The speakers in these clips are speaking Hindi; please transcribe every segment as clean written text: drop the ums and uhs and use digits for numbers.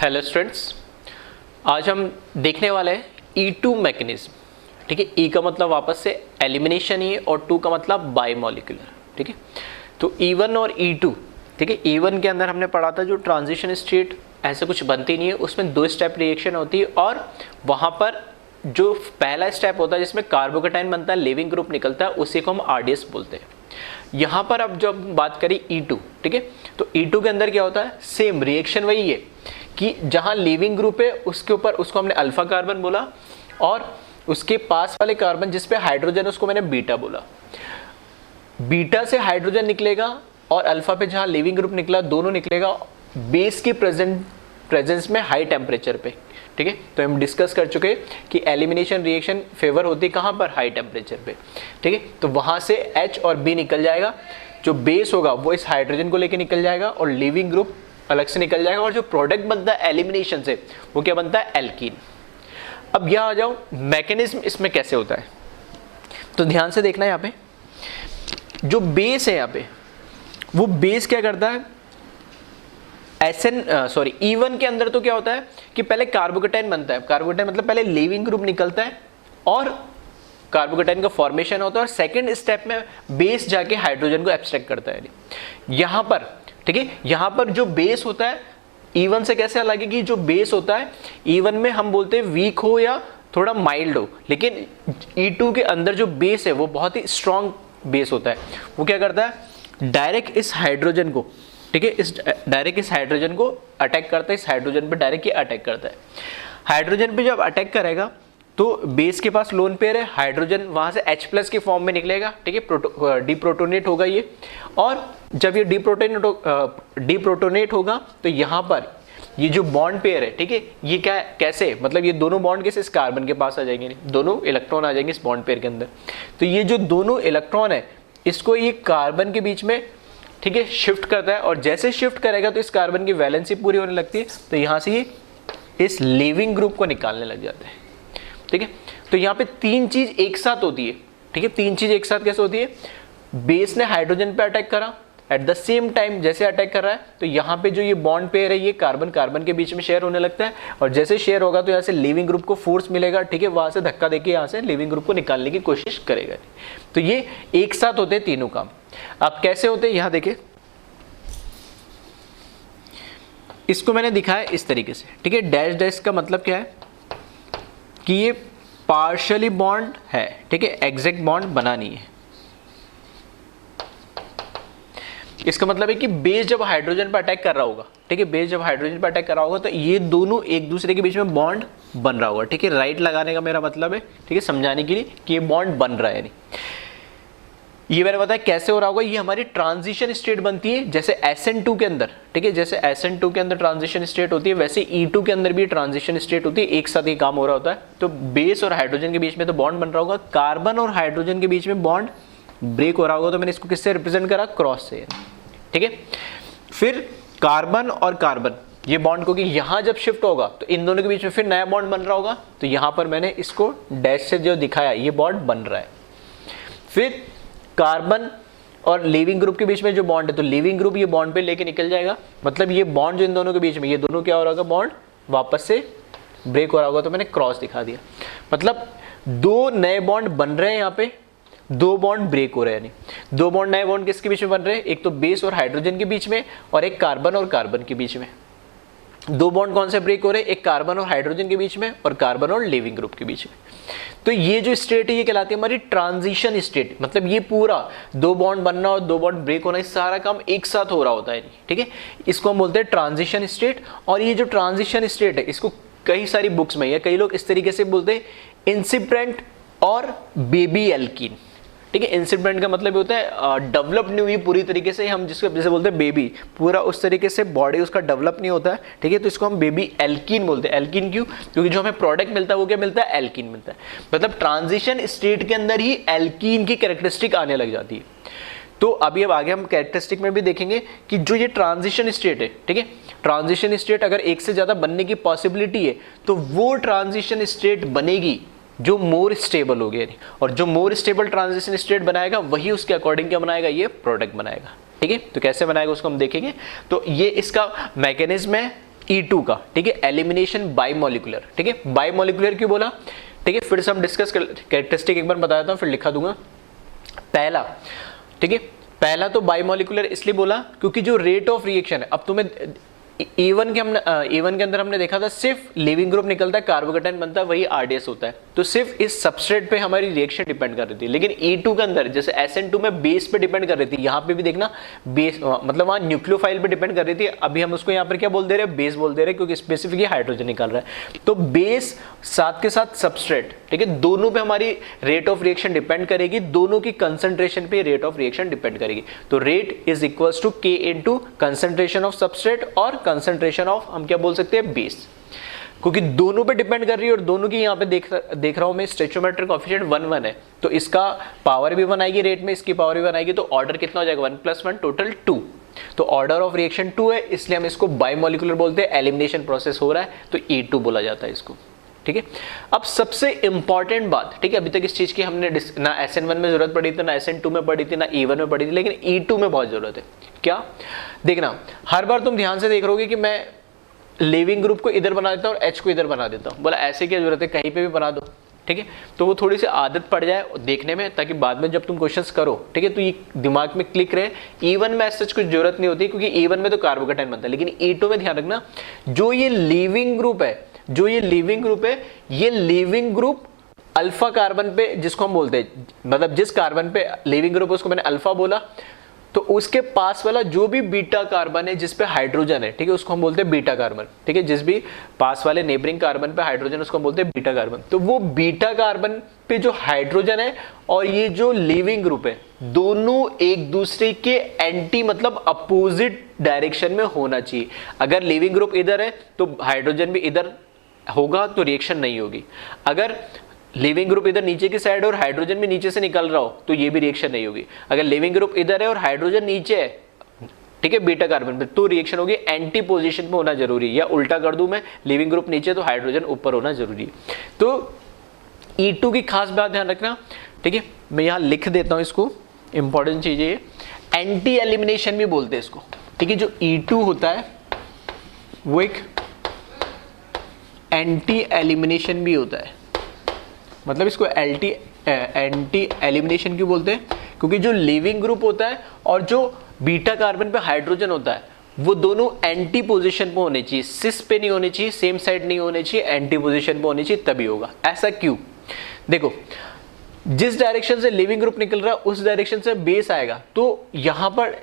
हेलो स्टूडेंट्स, आज हम देखने वाले हैं E2 मैकेनिज्म। ठीक है, E का मतलब वापस से एलिमिनेशन ही है और 2 का मतलब बायोमोलिकुलर। ठीक है, तो E1 और E2, ठीक है, E1 के अंदर हमने पढ़ा था जो ट्रांजिशन स्टेट ऐसे कुछ बनती नहीं है, उसमें 2 स्टेप रिएक्शन होती है और वहाँ पर जो पहला स्टेप होता है जिसमें कार्बोकेटाइन बनता है, लिविंग ग्रुप निकलता है, उसी को हम RDS बोलते हैं। यहाँ पर अब जब बात करें E2, ठीक है, तो E2 के अंदर क्या होता है, सेम रिएक्शन वही है कि जहाँ लिविंग ग्रुप है उसके ऊपर उसको हमने अल्फा कार्बन बोला और उसके पास वाले कार्बन जिस पे हाइड्रोजन उसको मैंने बीटा बोला। बीटा से हाइड्रोजन निकलेगा और अल्फा पे जहाँ लिविंग ग्रुप निकला दोनों निकलेगा बेस की प्रेजेंस में हाई टेम्परेचर पे। ठीक है, तो हम डिस्कस कर चुके कि एलिमिनेशन रिएक्शन फेवर होती है कहाँ पर, हाई टेम्परेचर पे। ठीक है, तो वहाँ से H और B निकल जाएगा, जो बेस होगा वो इस हाइड्रोजन को लेके निकल जाएगा और लिविंग ग्रुप अलग से निकल जाएगा और जो प्रोडक्ट बनता है एलिमिनेशन से वो क्या बनता है, एल्कीन। अब यहाँ आ जाओ मैकेनिज्म इसमें कैसे होता है, तो ध्यान से देखना। यहाँ पे जो बेस है, यहाँ पे वो बेस क्या करता है, E1 के अंदर तो क्या होता है कि पहले कार्बोकेटाइन बनता है। कार्बोकेटाइन मतलब पहले लिविंग ग्रुप निकलता है और कार्बोकेटाइन का फॉर्मेशन होता है और सेकंड स्टेप में बेस जाके हाइड्रोजन को एब्स्ट्रैक्ट करता है। यहाँ पर ठीक है, यहाँ पर जो बेस होता है E1 से कैसे अलग है कि जो बेस होता है E1 में हम बोलते हैं वीक हो या थोड़ा माइल्ड हो, लेकिन E2 के अंदर जो बेस है वो बहुत ही स्ट्रॉन्ग बेस होता है। वो क्या करता है, डायरेक्ट इस हाइड्रोजन को, ठीक है, डायरेक्ट इस हाइड्रोजन को अटैक करता है, इस हाइड्रोजन पे डायरेक्ट ये अटैक करता है। हाइड्रोजन पे जब अटैक करेगा तो बेस के पास लोन पेयर है, हाइड्रोजन वहां से H+ के फॉर्म में निकलेगा। ठीक है, डिप्रोटोनेट होगा ये, और जब ये डिप्रोटोनेट होगा तो यहाँ पर ये जो बॉन्ड पेयर है, ठीक है, ये क्या कैसे, मतलब ये दोनों बॉन्ड कैसे इस कार्बन के पास आ जाएंगे, दोनों इलेक्ट्रॉन आ जाएंगे इस बॉन्ड पेयर के अंदर। तो ये जो दोनों इलेक्ट्रॉन है इसको ये कार्बन के बीच में, ठीक है, शिफ्ट करता है और जैसे शिफ्ट करेगा तो इस कार्बन की वैलेंसी पूरी होने लगती है, तो यहाँ से ये इस लिविंग ग्रुप को निकालने लग जाते हैं। ठीक है, तो यहाँ पे 3 चीज एक साथ होती है। ठीक है, 3 चीज एक साथ कैसे होती है, बेस ने हाइड्रोजन पे अटैक करा, एट द सेम टाइम जैसे अटैक कर रहा है तो यहाँ पे जो ये बॉन्ड पेयर है ये कार्बन कार्बन के बीच में शेयर होने लगता है और जैसे शेयर होगा तो यहाँ से लिविंग ग्रुप को फोर्स मिलेगा। ठीक है, वहां से धक्का देके यहाँ से लिविंग ग्रुप को निकालने की कोशिश करेगा। तो ये एक साथ होते हैं तीनों काम। अब कैसे होते हैं यहाँ देखे, इसको मैंने दिखाया इस तरीके से। ठीक है, डैश डैश का मतलब क्या है कि ये पार्शियली बॉन्ड है, ठीक है, एग्जैक्ट बॉन्ड बना नहीं है। इसका मतलब है कि बेस जब हाइड्रोजन पर अटैक कर रहा होगा, ठीक है, बेस जब हाइड्रोजन पर अटैक कर रहा होगा तो ये दोनों एक दूसरे के बीच में बॉन्ड बन रहा होगा। ठीक है, राइट लगाने का मेरा मतलब है, ठीक है, समझाने के लिए कि ये बॉन्ड बन रहा है। नहीं, ये मैंने बताया कैसे हो रहा होगा, ये हमारी ट्रांजिशन स्टेट बनती है जैसे SN2 के अंदर। ठीक है, जैसे SN2 के अंदर ट्रांजिशन स्टेट होती है वैसे E2 के अंदर भी ट्रांजिशन स्टेट होती है, एक साथ ये काम हो रहा होता है। तो बेस और हाइड्रोजन के बीच में तो बॉन्ड बन रहा होगा, कार्बन और हाइड्रोजन के बीच में बॉन्ड ब्रेक हो रहा होगा, तो मैंने इसको किससे रिप्रेजेंट करा, क्रॉस से। ठीक है, फिर कार्बन और कार्बन ये बॉन्ड को कि यहां जब शिफ्ट होगा तो इन दोनों के बीच में फिर नया बॉन्ड बन रहा होगा, तो यहां पर मैंने इसको डैश से जो दिखाया ये बॉन्ड बन रहा है। फिर कार्बन और लिविंग ग्रुप के बीच में जो बॉन्ड है तो लिविंग ग्रुप ये बॉन्ड पे लेके निकल जाएगा, मतलब ये बॉन्ड जो इन दोनों के बीच में, ये दोनों क्या हो रहा होगा, बॉन्ड वापस से ब्रेक हो रहा होगा, तो मैंने क्रॉस दिखा दिया। मतलब 2 नए बॉन्ड बन रहे हैं, यहाँ पे 2 बॉन्ड ब्रेक हो रहे हैं। नहीं, 2 बॉन्ड नए बॉन्ड किसके बीच में बन रहे हैं, एक तो बेस और हाइड्रोजन के बीच में और एक कार्बन और कार्बन के बीच में। 2 बॉन्ड कौन से ब्रेक हो रहे हैं, एक कार्बन और हाइड्रोजन के बीच में और कार्बन और लिविंग ग्रुप के बीच में। तो ये जो स्टेट है ये कहलाती है हमारी ट्रांजिशन स्टेट, मतलब ये पूरा 2 बॉन्ड बनना और 2 बॉन्ड ब्रेक होना, इस सारा काम एक साथ हो रहा होता है। ठीक है, इसको हम बोलते हैं ट्रांजिशन स्टेट। और ये जो ट्रांजिशन स्टेट है इसको कई सारी बुक्स में या कई लोग इस तरीके से बोलते हैं इंसिपिएंट और बेबी एल्कीन। ठीक है, इंसिपिएंट का मतलब होता है डेवलप नहीं हुई पूरी तरीके से, हम जिसको जैसे बोलते हैं बेबी, पूरा उस तरीके से बॉडी उसका डेवलप नहीं होता है। ठीक है, तो इसको हम बेबी एल्कीन बोलते हैं। एल्कीन क्यों, क्योंकि जो हमें प्रोडक्ट मिलता है वो क्या मिलता है, एल्कीन मिलता है। मतलब ट्रांजिशन स्टेट के अंदर ही एल्कीन की कैरेक्टरिस्टिक आने लग जाती है। तो अभी अब आगे हम कैरेक्टरिस्टिक में भी देखेंगे कि जो ये ट्रांजिशन स्टेट है, ठीक है, ट्रांजिशन स्टेट अगर एक से ज्यादा बनने की पॉसिबिलिटी है तो वो ट्रांजिशन स्टेट बनेगी जो मोर स्टेबल हो गया, और जो मोर स्टेबल ट्रांजिशन स्टेट बनाएगा वही उसके अकॉर्डिंग क्या बनाएगा, ये प्रोडक्ट बनाएगा। ठीक है, तो कैसे बनाएगा उसको हम देखेंगे। तो ये इसका मैकेनिज्म है E2 का, ठीक है, एलिमिनेशन बाय मॉलिक्यूलर, ठीक है, बाय मॉलिक्यूलर क्यों बोला, ठीक है, फिर से हम डिस्कस कर, कैरेक्टरिस्टिक एक बार बता देता हूं फिर लिखा दूंगा। पहला, ठीक है, पहला तो बाय मॉलिक्यूलर इसलिए बोला क्योंकि जो रेट ऑफ रिएक्शन है, अब तुम्हें E1 के अंदर हमने देखा था सिर्फ लिविंग ग्रुप निकलता है, कार्बोकेटाइन बनता है, वही RDS होता है, तो सिर्फ इस सबस्ट्रेट पे हमारी रिएक्शन डिपेंड कर रही थी। लेकिन E2 के अंदर जैसे SN2 में बेस पे डिपेंड कर रही थी, यहाँ पे भी देखना बेस मतलब वहाँ न्यूक्लियोफाइल पे डिपेंड कर रही थी, अभी हम उसको यहाँ पर क्या बोल दे रहे हैं, बेस बोल दे रहे हैं, क्योंकि स्पेसिफिक हाइड्रोजन निकल रहा है। तो बेस साथ के साथ सबस्ट्रेट, ठीक है, दोनों पे हमारी रेट ऑफ रिएक्शन डिपेंड करेगी, दोनों की कंसंट्रेशन पे रेट ऑफ रिएक्शन डिपेंड करेगी। तो rate is equals to K into concentration of substrate और कंसंट्रेशन ऑफ हम क्या बोल सकते हैं, बेस, क्योंकि दोनों पे डिपेंड कर रही है और दोनों की यहाँ पे देख रहा हूं मैं स्टोइचोमेट्रिक कोएफिशिएंट 1 1 है, तो इसका पावर भी 1 आएगी रेट में, इसकी पावर भी 1 आएगी, तो ऑर्डर कितना हो जाएगा 1 + 1 टोटल 2। तो ऑर्डर ऑफ रिएक्शन 2 है, इसलिए हम इसको बायमोलिकुलर बोलते हैं, एलिमिनेशन प्रोसेस हो रहा है तो E2 बोला जाता है इसको, ठीक है। अब सबसे इंपॉर्टेंट बात, ठीक है, अभी तक इस चीज की हमने ना SN1 में जरूरत पड़ी थी, ना SN2 में पड़ी थी, ना E1 में पड़ी थी, लेकिन E2 में बहुत जरूरत है। क्या देखना, हर बार तुम ध्यान से देख रहोगे कि मैं लिविंग ग्रुप को इधर बना देता हूँ और H को इधर बना देता हूँ, बोला ऐसे क्या जरूरत है, कहीं पे भी बना दो, ठीक है, तो वो थोड़ी सी आदत पड़ जाए देखने में, ताकि बाद में जब तुम क्वेश्चंस करो, ठीक है, तो ये दिमाग में क्लिक रहे। E1 में ऐसा कुछ जरूरत नहीं होती, क्योंकि E1 में तो कार्बोकेटाइन बनता है, लेकिन E2 में ध्यान रखना, जो ये लिविंग ग्रुप है, ये लिविंग ग्रुप अल्फा कार्बन पे, जिसको हम बोलते हैं, मतलब जिस कार्बन पे लिविंग ग्रुप है उसको मैंने अल्फा बोला, तो उसके पास वाला जो भी बीटा कार्बन है जिस पे हाइड्रोजन है, ठीक है, उसको हम बोलते हैं बीटा कार्बन, ठीक है, जिस भी पास वाले नेबरिंग कार्बन पे हाइड्रोजन उसको हम बोलते हैं बीटा कार्बन। तो वो बीटा कार्बन पे जो हाइड्रोजन है और ये जो लिविंग ग्रुप है, दोनों एक दूसरे के एंटी मतलब अपोजिट डायरेक्शन में होना चाहिए। अगर लिविंग ग्रुप इधर है तो हाइड्रोजन भी इधर होगा, तो रिएक्शन नहीं होगी। अगर लिविंग ग्रुप इधर नीचे की साइड और हाइड्रोजन भी नीचे से निकल रहा हो तो ये भी रिएक्शन नहीं होगी। अगर लिविंग ग्रुप इधर है और हाइड्रोजन नीचे है, ठीक है, बीटा कार्बन पे, तो रिएक्शन होगी एंटी पोजीशन में होना जरूरी है, या उल्टा कर दूं मैं, लिविंग ग्रुप नीचे तो हाइड्रोजन ऊपर होना जरूरी है। तो E2 की खास बात ध्यान रखना, ठीक है, मैं यहां लिख देता हूं इसको, इंपॉर्टेंट चीज है, एंटी एलिमिनेशन भी बोलते हैं इसको, ठीक है। जो E2 होता है वो एक एंटी एलिमिनेशन भी होता है, मतलब इसको एंटी एलिमिनेशन क्यों बोलते हैं, क्योंकि जो लिविंग ग्रुप होता है और जो बीटा कार्बन पे हाइड्रोजन होता है वो दोनों एंटी पोजीशन पे होने चाहिए, सिस पे नहीं होने चाहिए, सेम साइड नहीं होने चाहिए, एंटी पोजीशन पे होने चाहिए, तभी होगा। ऐसा क्यों, देखो, जिस डायरेक्शन से लिविंग ग्रुप निकल रहा है उस डायरेक्शन से बेस आएगा, तो यहां पर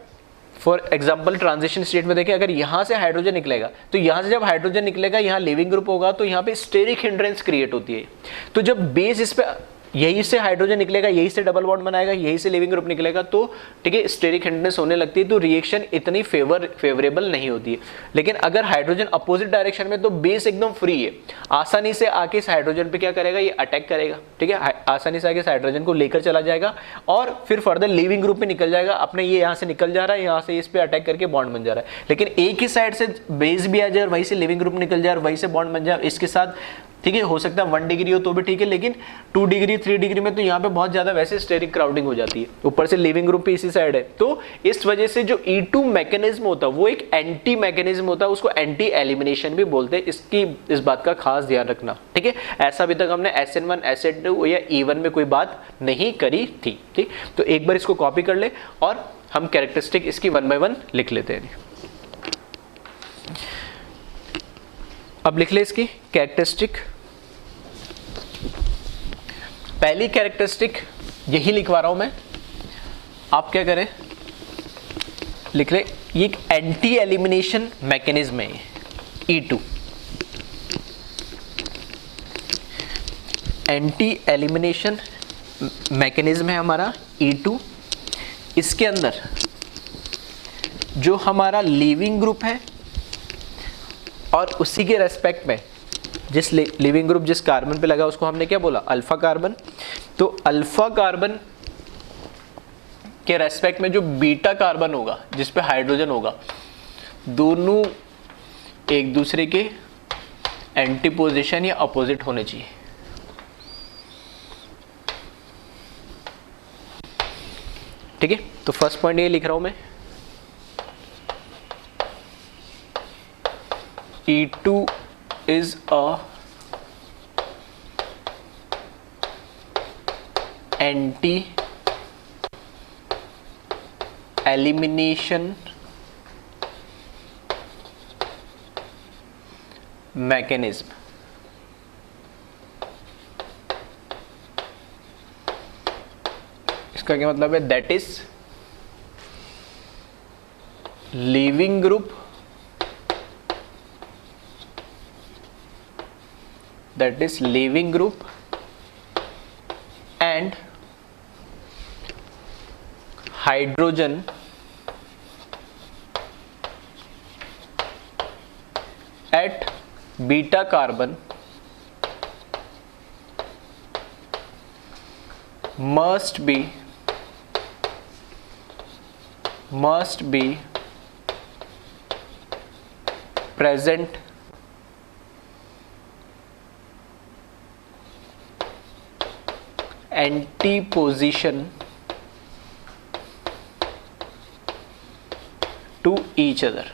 फॉर एग्जाम्पल ट्रांजिशन स्टेट में देखें, अगर यहां से हाइड्रोजन निकलेगा तो यहां से जब हाइड्रोजन निकलेगा यहाँ लिविंग ग्रुप होगा, तो यहाँ पे स्टेरिक हिंड्रेंस क्रिएट होती है। तो जब बेस इस पे, यही से हाइड्रोजन निकलेगा, यही से डबल बॉन्ड बनाएगा, यही से लिविंग ग्रुप निकलेगा, तो ठीक है स्टेरिक हिंड्रेंस होने लगती है, तो रिएक्शन इतनी फेवरेबल नहीं होती है। लेकिन अगर हाइड्रोजन अपोजिट डायरेक्शन में, तो बेस एकदम फ्री है, आसानी से आके इस हाइड्रोजन पे क्या करेगा, ये अटैक करेगा, ठीक है, आसानी से आके इस हाइड्रोजन को लेकर चला जाएगा और फिर फर्दर लिविंग ग्रुप में निकल जाएगा। अपने ये यहाँ से निकल जा रहा है, यहाँ से इस पे अटैक करके बॉन्ड बन जा रहा है। लेकिन एक ही साइड से बेस भी आ जाए और वहीं से लिविंग ग्रुप निकल जाए और वहीं से बॉन्ड बन जाए इसके साथ, ठीक है, हो सकता है 1 डिग्री हो तो भी ठीक है, लेकिन 2 डिग्री 3 डिग्री में तो यहाँ पे बहुत ज्यादा वैसे स्टेरिक क्राउडिंग हो जाती है, ऊपर से लिविंग ग्रुप भी इसी साइड है। तो इस वजह से जो E2 मैकेनिज्म होता है वो एक एंटी मैकेनिज्म होता है, उसको एंटी एलिमिनेशन भी बोलते हैं। इस बात का खास ध्यान रखना, ठीक है। ऐसा अभी तक हमने SN1 SN2 या E1 में कोई बात नहीं करी थी, ठीक। तो एक बार इसको कॉपी कर ले और हम कैरेक्टरिस्टिक इसकी 1 बाय 1 लिख लेते हैं। अब लिख ले इसकी कैरेक्टरिस्टिक। पहली कैरेक्टरिस्टिक यही लिखवा रहा हूं मैं, आप क्या करें, लिख ले, ये एक एंटी एलिमिनेशन मैकेनिज्म है E2, एंटी एलिमिनेशन मैकेनिज्म है हमारा E2। इसके अंदर जो हमारा लिविंग ग्रुप है और उसी के रेस्पेक्ट में जिस लिविंग ग्रुप जिस कार्बन पे लगा उसको हमने क्या बोला, अल्फा कार्बन। तो अल्फा कार्बन के रेस्पेक्ट में जो बीटा कार्बन होगा जिस पे हाइड्रोजन होगा, दोनों एक दूसरे के एंटी पोजीशन या अपोजिट होने चाहिए, ठीक है। तो फर्स्ट पॉइंट ये लिख रहा हूं मैं, E2 is a anti-elimination mechanism. इसका क्या मतलब है? That is leaving group, that is leaving group and hydrogen at beta carbon must be present antiposition to each other.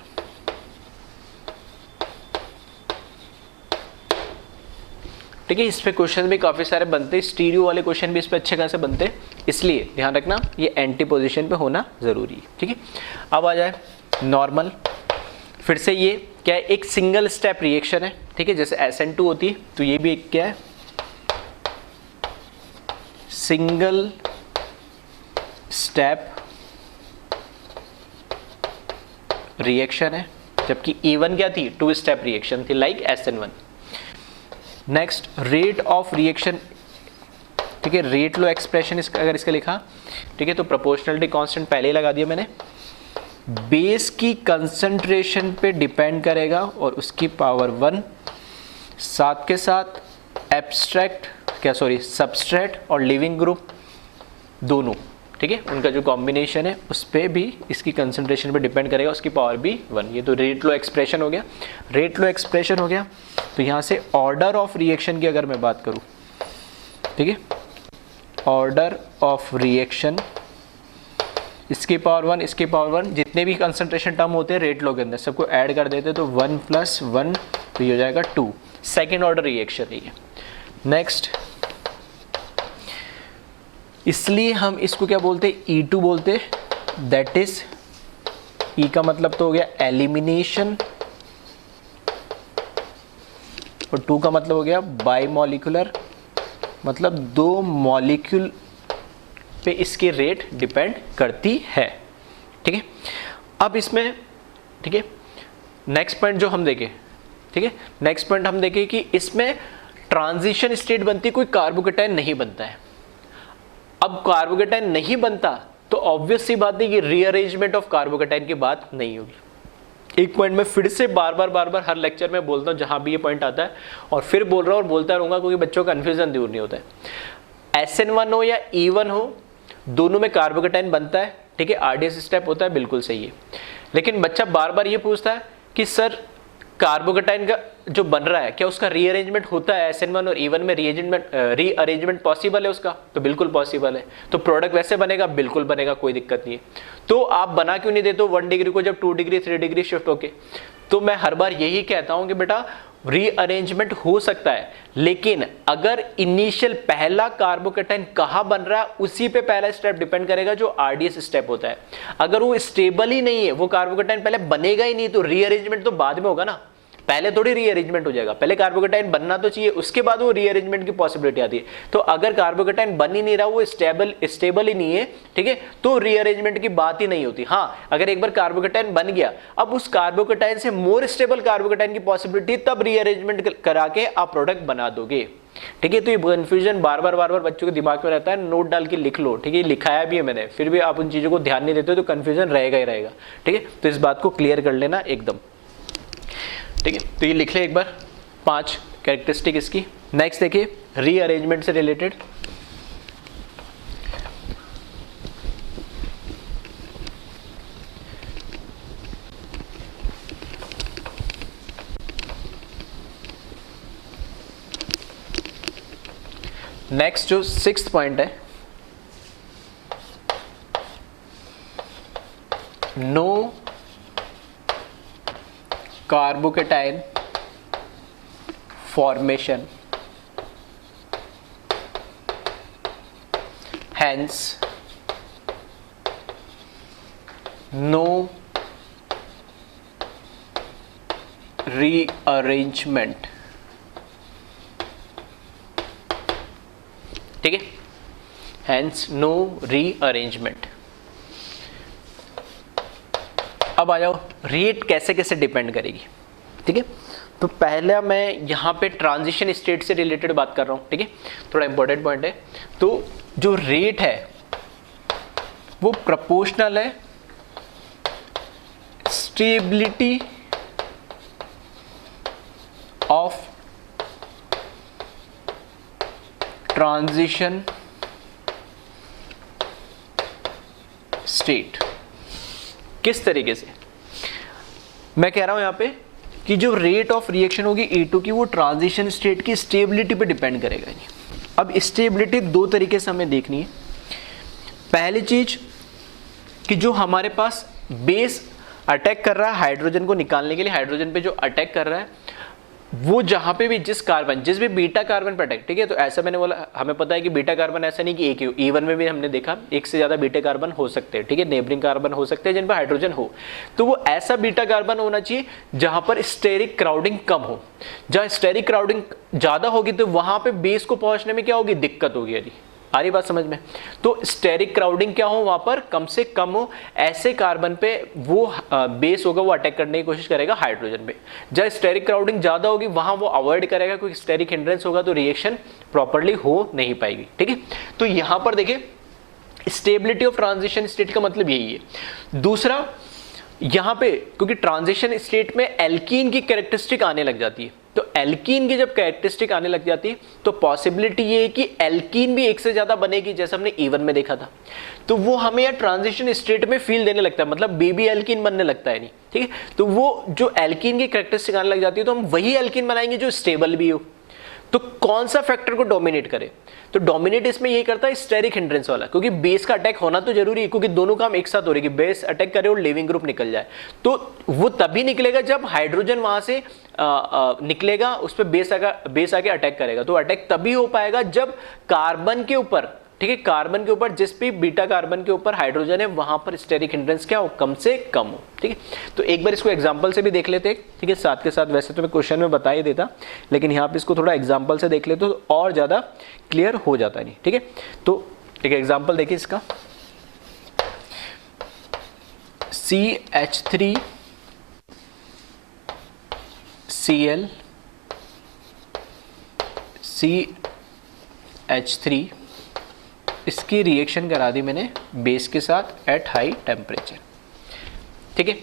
ठीक है, इस पे क्वेश्चन भी काफी सारे बनते हैं, स्टीरियो वाले क्वेश्चन भी इस पे अच्छे खासे बनते हैं, इसलिए ध्यान रखना ये एंटी पोजीशन पे होना जरूरी है। ठीक है, अब आ जाए नॉर्मल। फिर से ये क्या है? एक सिंगल स्टेप रिएक्शन है। ठीक है, जैसे SN2 होती है तो ये भी एक क्या है? सिंगल स्टेप रिएक्शन है, जबकि E1 क्या थी? 2 स्टेप रिएक्शन थी, like SN1। Next, rate of reaction. ठीक है, रेट लो एक्सप्रेशन अगर इसका लिखा, ठीक है, तो प्रोपोर्शनलिटी कांस्टेंट पहले ही लगा दिया मैंने। बेस की कंसंट्रेशन पे डिपेंड करेगा और उसकी पावर 1, साथ के साथ सबस्ट्रेट और लिविंग ग्रुप दोनों, ठीक है, उनका जो कॉम्बिनेशन है उस पर भी इसकी कंसंट्रेशन पे डिपेंड करेगा, उसकी पावर भी 1। ये तो रेट लो एक्सप्रेशन हो गया। रेट लो एक्सप्रेशन हो गया तो यहाँ से ऑर्डर ऑफ रिएक्शन की अगर मैं बात करूँ, ठीक है, ऑर्डर ऑफ रिएक्शन, इसकी पावर 1, इसकी पावर 1, जितने भी कंसंट्रेशन टर्म होते हैं रेट लो के अंदर सबको ऐड कर देते तो 1 + 1 तो ये हो जाएगा 2। सेकेंड ऑर्डर रिएक्शन है ये। नेक्स्ट, इसलिए हम इसको क्या बोलते हैं? E2 बोलते, दैट इज E का मतलब तो हो गया एलिमिनेशन और 2 का मतलब हो गया बाइमॉलिक्यूलर, मतलब 2 मॉलिक्यूल पे इसकी रेट डिपेंड करती है। ठीक है, अब इसमें, ठीक है, नेक्स्ट पॉइंट जो हम देखें, ठीक है, नेक्स्ट पॉइंट हम देखें कि इसमें ट्रांजिशन स्टेट बनती, कोई कार्बोकेटाइन नहीं बनता है। अब कार्बोकेटाइन नहीं बनता तो ऑब्वियस सी बात है कि रीअरेंजमेंट ऑफ कार्बोकेटाइन की बात नहीं होगी। एक पॉइंट में फिर से बार बार हर लेक्चर में बोलता हूं जहां भी ये पॉइंट आता है, और फिर बोल रहा हूं और बोलता रहूंगा क्योंकि बच्चों का कंफ्यूजन दूर नहीं होता है। SN1 हो या E1 हो, दोनों में कार्बोकेटाइन बनता है। ठीक है, RDS स्टेप होता है, बिल्कुल सही है। लेकिन बच्चा बार बार ये पूछता है कि सर कार्बोकेटाइन का जो बन रहा है क्या उसका रीअरेंजमेंट होता है? SN1 और E1 में रीअरेंजमेंट पॉसिबल है उसका? तो बिल्कुल पॉसिबल है। तो प्रोडक्ट वैसे बनेगा? बिल्कुल बनेगा, कोई दिक्कत नहीं है। तो आप बना क्यों नहीं देते 1 डिग्री को जब 2 डिग्री 3 डिग्री शिफ्ट होके? तो मैं हर बार यही कहता हूं कि बेटा रीअरेंजमेंट हो सकता है, लेकिन अगर इनिशियल पहला कार्बोकेटाइन कहां बन रहा है उसी पे पहला स्टेप डिपेंड करेगा जो RDS स्टेप होता है। अगर वो स्टेबल ही नहीं है, वो कार्बोकेटाइन पहले बनेगा ही नहीं, तो रीअरेंजमेंट तो बाद में होगा ना, पहले थोड़ी रीअरेंजमेंट हो जाएगा। पहले कार्बोकेटाइन बनना तो चाहिए, उसके बाद वो रीअरेंजमेंट की पॉसिबिलिटी आती है। तो अगर कार्बोकेटाइन बन ही नहीं रहा, वो स्टेबल ही नहीं है, ठीक है, तो रीअरेंजमेंट की बात ही नहीं होती। हाँ, अगर एक बार कार्बोकेटाइन बन गया, अब उस कार्बोकेटाइन से मोर स्टेबल कार्बोकेटाइन की पॉसिबिलिटी, तब रीअरेंजमेंट करा के आप प्रोडक्ट बना दोगे। ठीक है, तो ये कंफ्यूजन बार बार बच्चों के दिमाग में रहता है, नोट डाल के लिख लो। ठीक है, लिखाया भी है मैंने, फिर भी आप उन चीजों को ध्यान नहीं देते तो कंफ्यूजन रहेगा ही रहेगा। ठीक है, तो इस बात को क्लियर कर लेना एकदम। ठीक है, तो ये लिख ले एक बार 5 कैरेक्टरिस्टिक इसकी। नेक्स्ट देखिए, रीअरेंजमेंट से रिलेटेड। नेक्स्ट जो 6th पॉइंट है, no carbocation formation, hence no rearrangement। ठीक है, hence no rearrangement। अब आ जाओ रेट कैसे कैसे डिपेंड करेगी। ठीक है, तो पहला मैं यहाँ पे ट्रांजिशन स्टेट से रिलेटेड बात कर रहा हूँ। ठीक है, थोड़ा इंपॉर्टेंट पॉइंट है। तो जो रेट है वो प्रोपोर्शनल है स्टेबिलिटी ऑफ ट्रांजिशन स्टेट। किस तरीके से मैं कह रहा हूं यहां पे कि जो रेट ऑफ रिएक्शन होगी E2 की वो ट्रांजिशन स्टेट की स्टेबिलिटी पे डिपेंड करेगा। अब स्टेबिलिटी दो तरीके से हमें देखनी है। पहली चीज कि जो हमारे पास बेस अटैक कर रहा है हाइड्रोजन को निकालने के लिए, हाइड्रोजन पे जो अटैक कर रहा है वो जहां पे भी जिस भी बीटा कार्बन पर अटैक, ठीक है, तो ऐसा मैंने बोला, हमें पता है कि बीटा कार्बन ऐसा नहीं कि एक ही, E1 में भी हमने देखा एक से ज्यादा बीटा कार्बन हो सकते हैं। ठीक है, नेबरिंग कार्बन हो सकते हैं जिन पर हाइड्रोजन हो, तो वो ऐसा बीटा कार्बन होना चाहिए जहां पर स्टेरिक क्राउडिंग कम हो। जहां स्टेरिक क्राउडिंग ज्यादा होगी तो वहां पे बेस को पहुंचने में क्या होगी, दिक्कत होगी। यदि आ रही बात समझ में, तो स्टेरिक क्राउडिंग क्या हो, वहां पर कम से कम हो, ऐसे कार्बन पे वो बेस होगा वो अटैक करने की कोशिश करेगा हाइड्रोजन पे। जब स्टेरिक क्राउडिंग ज्यादा होगी वहां वो अवॉइड करेगा, क्योंकि स्टेरिक हिंड्रेंस होगा तो रिएक्शन प्रॉपर्ली हो नहीं पाएगी। ठीक है, तो यहां पर देखिए स्टेबिलिटी ऑफ ट्रांजिशन स्टेट का मतलब यही है। दूसरा यहां पे क्योंकि ट्रांजिशन स्टेट में एल्कीन की कैरेक्टरिस्टिक आने लग जाती है, तो एल्कीन की जब कैरेक्टरिस्टिक आने लग जाती है तो पॉसिबिलिटी ये है कि एल्कीन भी एक से ज्यादा बनेगी, जैसे हमने E1 में देखा था। तो वो हमें यार ट्रांजिशन स्टेट में फील देने लगता है, मतलब बेबी एल्कीन बनने लगता है। नहीं, ठीक है, तो वो जो एल्कीन की कैरेक्टरिस्टिक आने लग जाती है तो हम वही एल्कीन बनाएंगे जो स्टेबल भी हो। तो कौन सा फैक्टर को डोमिनेट करे, तो डोमिनेट इसमें ये करता है स्टेरिक हिंड्रेंस वाला, क्योंकि बेस का अटैक होना तो जरूरी है, क्योंकि दोनों काम एक साथ हो रहे कि बेस अटैक करे और लिविंग ग्रुप निकल जाए। तो वो तभी निकलेगा जब हाइड्रोजन वहां से निकलेगा, उस पर बेस आके अटैक करेगा। तो अटैक तभी हो पाएगा जब कार्बन के ऊपर, ठीक है, कार्बन के ऊपर जिस भी बीटा कार्बन के ऊपर हाइड्रोजन है वहां पर स्टेरिक हिंड्रेंस क्या हो, कम से कम हो। ठीक है, तो एक बार इसको एग्जांपल से भी देख लेते हैं। ठीक है, साथ के साथ वैसे तो मैं क्वेश्चन में बता ही देता, लेकिन यहाँ पे इसको थोड़ा एग्जांपल से देख लेते तो और ज्यादा क्लियर हो जाता नहीं। ठीक है, तो एक एग्जांपल देखिए इसका, CH3 Cl CH3 इसकी रिएक्शन करा दी मैंने बेस के साथ एट हाई टेम्परेचर। ठीक है,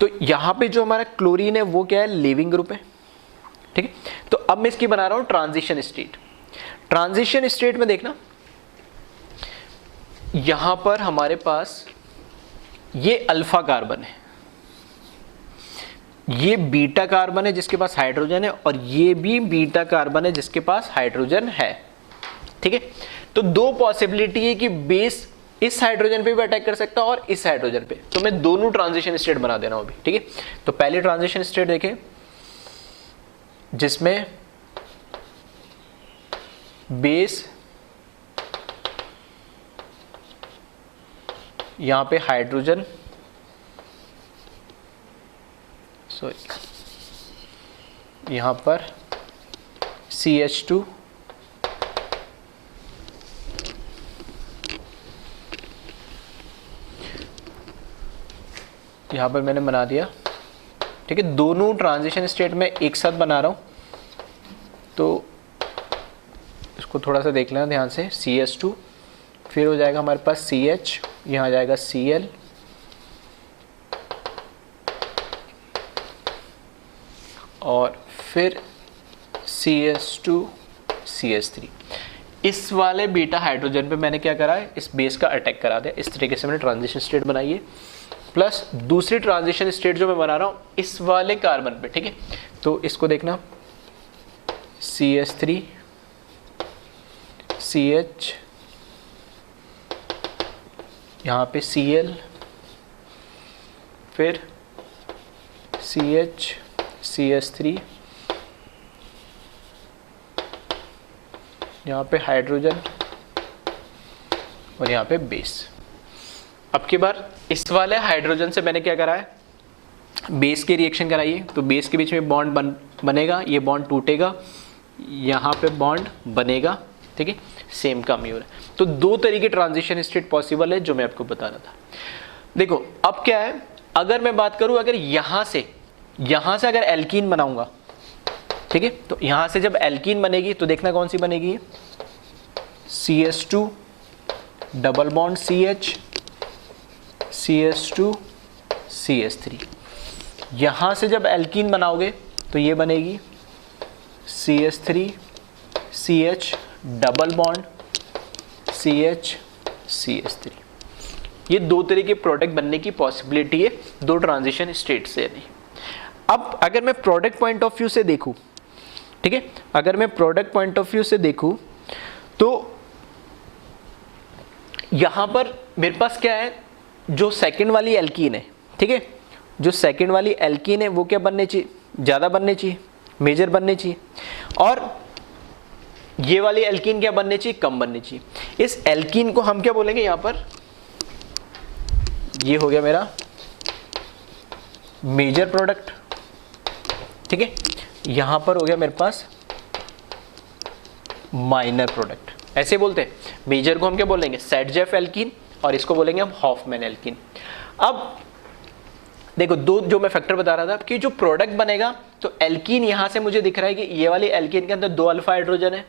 तो यहां पे जो हमारा क्लोरीन है वो क्या है, लिविंग ग्रुप है। ठीक है, तो अब मैं इसकी बना रहा हूं ट्रांजिशन स्टेट। ट्रांजिशन स्टेट में देखना यहां पर हमारे पास ये अल्फा कार्बन है, ये बीटा कार्बन है जिसके पास हाइड्रोजन है, और ये भी बीटा कार्बन है जिसके पास हाइड्रोजन है। ठीक है, तो दो पॉसिबिलिटी है कि बेस इस हाइड्रोजन पे भी अटैक कर सकता है और इस हाइड्रोजन पे, तो मैं दोनों ट्रांजिशन स्टेट बना देना हूं अभी। ठीक है, तो पहले ट्रांजिशन स्टेट देखें जिसमें बेस यहां पे हाइड्रोजन, सॉरी यहां पर CH2 यहां पर मैंने बना दिया। ठीक है, दोनों ट्रांजिशन स्टेट में एक साथ बना रहा हूं, तो इसको थोड़ा सा देख लेना ध्यान से। CH2 फिर हो जाएगा हमारे पास CH, यहाँ आ जाएगा Cl, और फिर CH2 CH3। इस वाले बीटा हाइड्रोजन पे मैंने क्या करा है, इस बेस का अटैक करा दिया। इस तरीके से मैंने ट्रांजिशन स्टेट बनाई है, प्लस दूसरी ट्रांजिशन स्टेट जो मैं बना रहा हूं इस वाले कार्बन पे। ठीक है, तो इसको देखना CH3 CH, यहाँ पे Cl, फिर CH CH3 यहाँ पे हाइड्रोजन और यहाँ पे बेस। अब की बार इस वाले हाइड्रोजन से मैंने क्या करा है, बेस के रिएक्शन कराइए, तो बेस के बीच में बॉन्ड बनेगा, ये बॉन्ड टूटेगा, यहाँ पे बॉन्ड बनेगा, ठीक है, सेम का म्यूर। तो दो तरीके ट्रांजिशन स्टेट पॉसिबल है जो मैं आपको बता रहा था। देखो अब क्या है, अगर मैं बात करूं, अगर यहां से अगर एल्कीन बनाऊंगा, ठीक है, तो यहां से जब एल्कीन बनेगी तो देखना कौन सी बनेगी, CH2 double bond CH, CH2 CH3। यहां से जब एल्कीन बनाओगे तो ये बनेगी CH3 CH double bond CH CH3। ये दो तरह के प्रोडक्ट बनने की पॉसिबिलिटी है दो ट्रांजिशन स्टेट से। यदि अब अगर मैं प्रोडक्ट पॉइंट ऑफ व्यू से देखूं, ठीक है, अगर मैं प्रोडक्ट पॉइंट ऑफ व्यू से देखूं तो यहां पर मेरे पास क्या है, जो सेकंड वाली एल्कीन है, ठीक है, जो सेकंड वाली एल्कीन है वो क्या बनने चाहिए, ज्यादा बनने चाहिए, मेजर बनने चाहिए, और ये वाली एल्कीन क्या बनने चाहिए, कम बनने चाहिए। इस एल्कीन को हम क्या बोलेंगे, यहां पर ये हो गया मेरा मेजर प्रोडक्ट, ठीक है, यहां पर हो गया मेरे पास माइनर प्रोडक्ट। ऐसे बोलते हैं, मेजर को हम क्या बोलेंगे, सेटजेफ एल्कीन, और इसको बोलेंगे हम हॉफमैन एल्कीन। अब देखो दो जो मैं फैक्टर बता रहा था कि जो प्रोडक्ट बनेगा, तो एल्कीन यहां से मुझे दिख रहा है कि ये वाली एल्कीन के अंदर 2 अल्फा हाइड्रोजन है,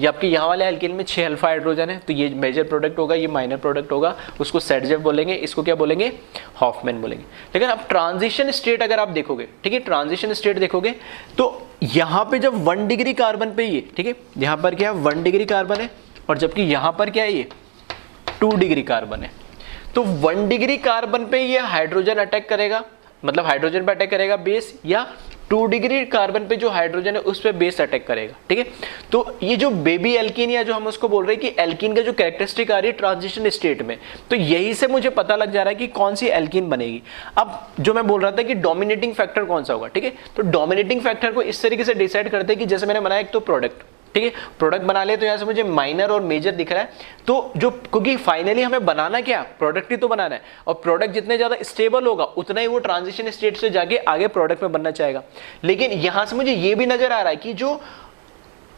ये आपके यहाँ वाले एल्कीन में 6 अल्फा हाइड्रोजन है, तो ये मेजर प्रोडक्ट होगा, ये माइनर प्रोडक्ट होगा, उसको सेटजेफ बोलेंगे, इसको क्या बोलेंगे, हॉफमैन बोलेंगे। लेकिन अब ट्रांजिशन स्टेट अगर आप देखोगे, ठीक है, ट्रांजिशन स्टेट देखोगे तो यहाँ पे जब 1 डिग्री कार्बन पे ये, ठीक है, यहाँ पर क्या 1 डिग्री कार्बन है, और जबकि यहाँ पर क्या है, ये 2 डिग्री कार्बन है, तो 1 डिग्री कार्बन पे ये हाइड्रोजन अटैक करेगा, मतलब हाइड्रोजन पे अटैक करेगा बेस, या 2 डिग्री कार्बन पे जो हाइड्रोजन है उस पे बेस अटैक करेगा, ठीक है। तो ये जो बेबी एल्कीन, या जो हम उसको बोल रहे हैं कि एल्कीन का जो कैरेक्टरिस्टिक आ रही है ट्रांजिशन स्टेट में, तो यही से मुझे पता लग जा रहा है कि कौन सी एल्कीन बनेगी। अब जो मैं बोल रहा था कि डोमिनेटिंग फैक्टर कौन सा होगा, ठीक है, तो डोमिनेटिंग फैक्टर को इस तरीके से डिसाइड करते हैं कि जैसे मैंने बनाया एक तो प्रोडक्ट, ठीक है, प्रोडक्ट बना ले, तो यहां से मुझे माइनर और मेजर दिख रहा है, तो जो, क्योंकि फाइनली हमें बनाना क्या, प्रोडक्ट ही तो बनाना है, और प्रोडक्ट जितने ज्यादा स्टेबल होगा उतना ही वो ट्रांजिशन स्टेट से जाके आगे प्रोडक्ट में बनना चाहेगा। लेकिन यहां से मुझे ये भी नजर आ रहा है कि जो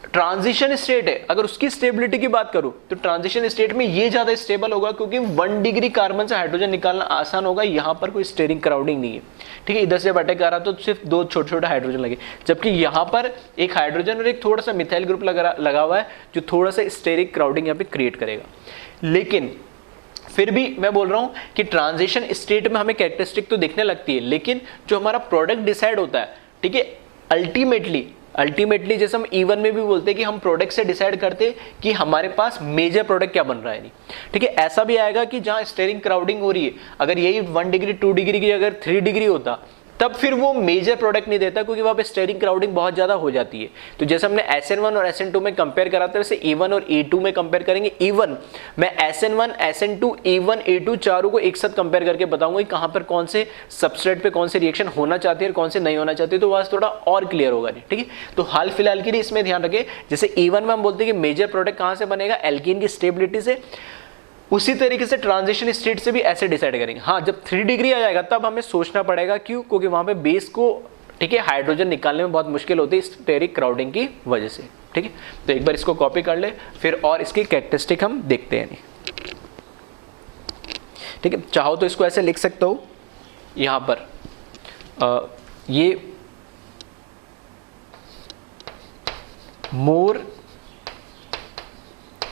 ट्रांजिशन स्टेट है, अगर उसकी स्टेबिलिटी की बात करूं तो ट्रांजिशन स्टेट में ये ज्यादा स्टेबल होगा, क्योंकि 1 डिग्री कार्बन से हाइड्रोजन निकालना आसान होगा, यहां पर कोई स्टेरिंग क्राउडिंग नहीं है, ठीक है, इधर से अटैक आ रहा तो सिर्फ 2 छोटे छोटे हाइड्रोजन लगे, जबकि यहां पर एक हाइड्रोजन और एक थोड़ा सा मिथाइल ग्रुप लगा हुआ है जो थोड़ा सा स्टेरिक क्राउडिंग यहाँ पे क्रिएट करेगा। लेकिन फिर भी मैं बोल रहा हूं कि ट्रांजिशन स्टेट में हमें कैरेक्टरिस्टिक तो दिखने लगती है, लेकिन जो हमारा प्रोडक्ट डिसाइड होता है, ठीक है, अल्टीमेटली जैसे हम E1 में भी बोलते हैं कि हम प्रोडक्ट से डिसाइड करते हैं कि हमारे पास मेजर प्रोडक्ट क्या बन रहा है, नहीं, ठीक है। ऐसा भी आएगा कि जहां स्टेरिंग क्राउडिंग हो रही है, अगर यही 1 डिग्री 2 डिग्री की अगर 3 डिग्री होता, तब फिर वो मेजर प्रोडक्ट नहीं देता, क्योंकि वहां पे स्टेरिंग क्राउडिंग बहुत ज्यादा हो जाती है। तो जैसे हमने SN1 और SN2 में कंपेयर करा था, वैसे E1 और E2 में कंपेयर करेंगे। E1 मैं SN1 SN2 E1 E2 चारों को एक साथ कंपेयर करके बताऊंगा कि कहां पर कौन से सबस्ट्रेट पे कौन से रिएक्शन होना चाहती है और कौन से नहीं होना चाहती है, तो वहां थोड़ा और क्लियर होगा, नहीं, ठीक है। तो हाल फिलहाल के लिए इसमें ध्यान रखें, जैसे E1 में हम बोलते हैं कि मेजर प्रोडक्ट कहां से बनेगा, एल्कीन की स्टेबिलिटी से, उसी तरीके से ट्रांजिशन स्टेट से भी ऐसे डिसाइड करेंगे। हाँ, जब 3 डिग्री आ जाएगा तब हमें सोचना पड़ेगा, क्यों, क्योंकि वहां पे बेस को, ठीक है, हाइड्रोजन निकालने में बहुत मुश्किल होती है स्टेरिक क्राउडिंग की वजह से, ठीक है। तो एक बार इसको कॉपी कर ले, फिर और इसकी कैरेक्टरिस्टिक हम देखते हैं, ठीक है। चाहो तो इसको ऐसे लिख सकता हूं, यहां पर ये मोर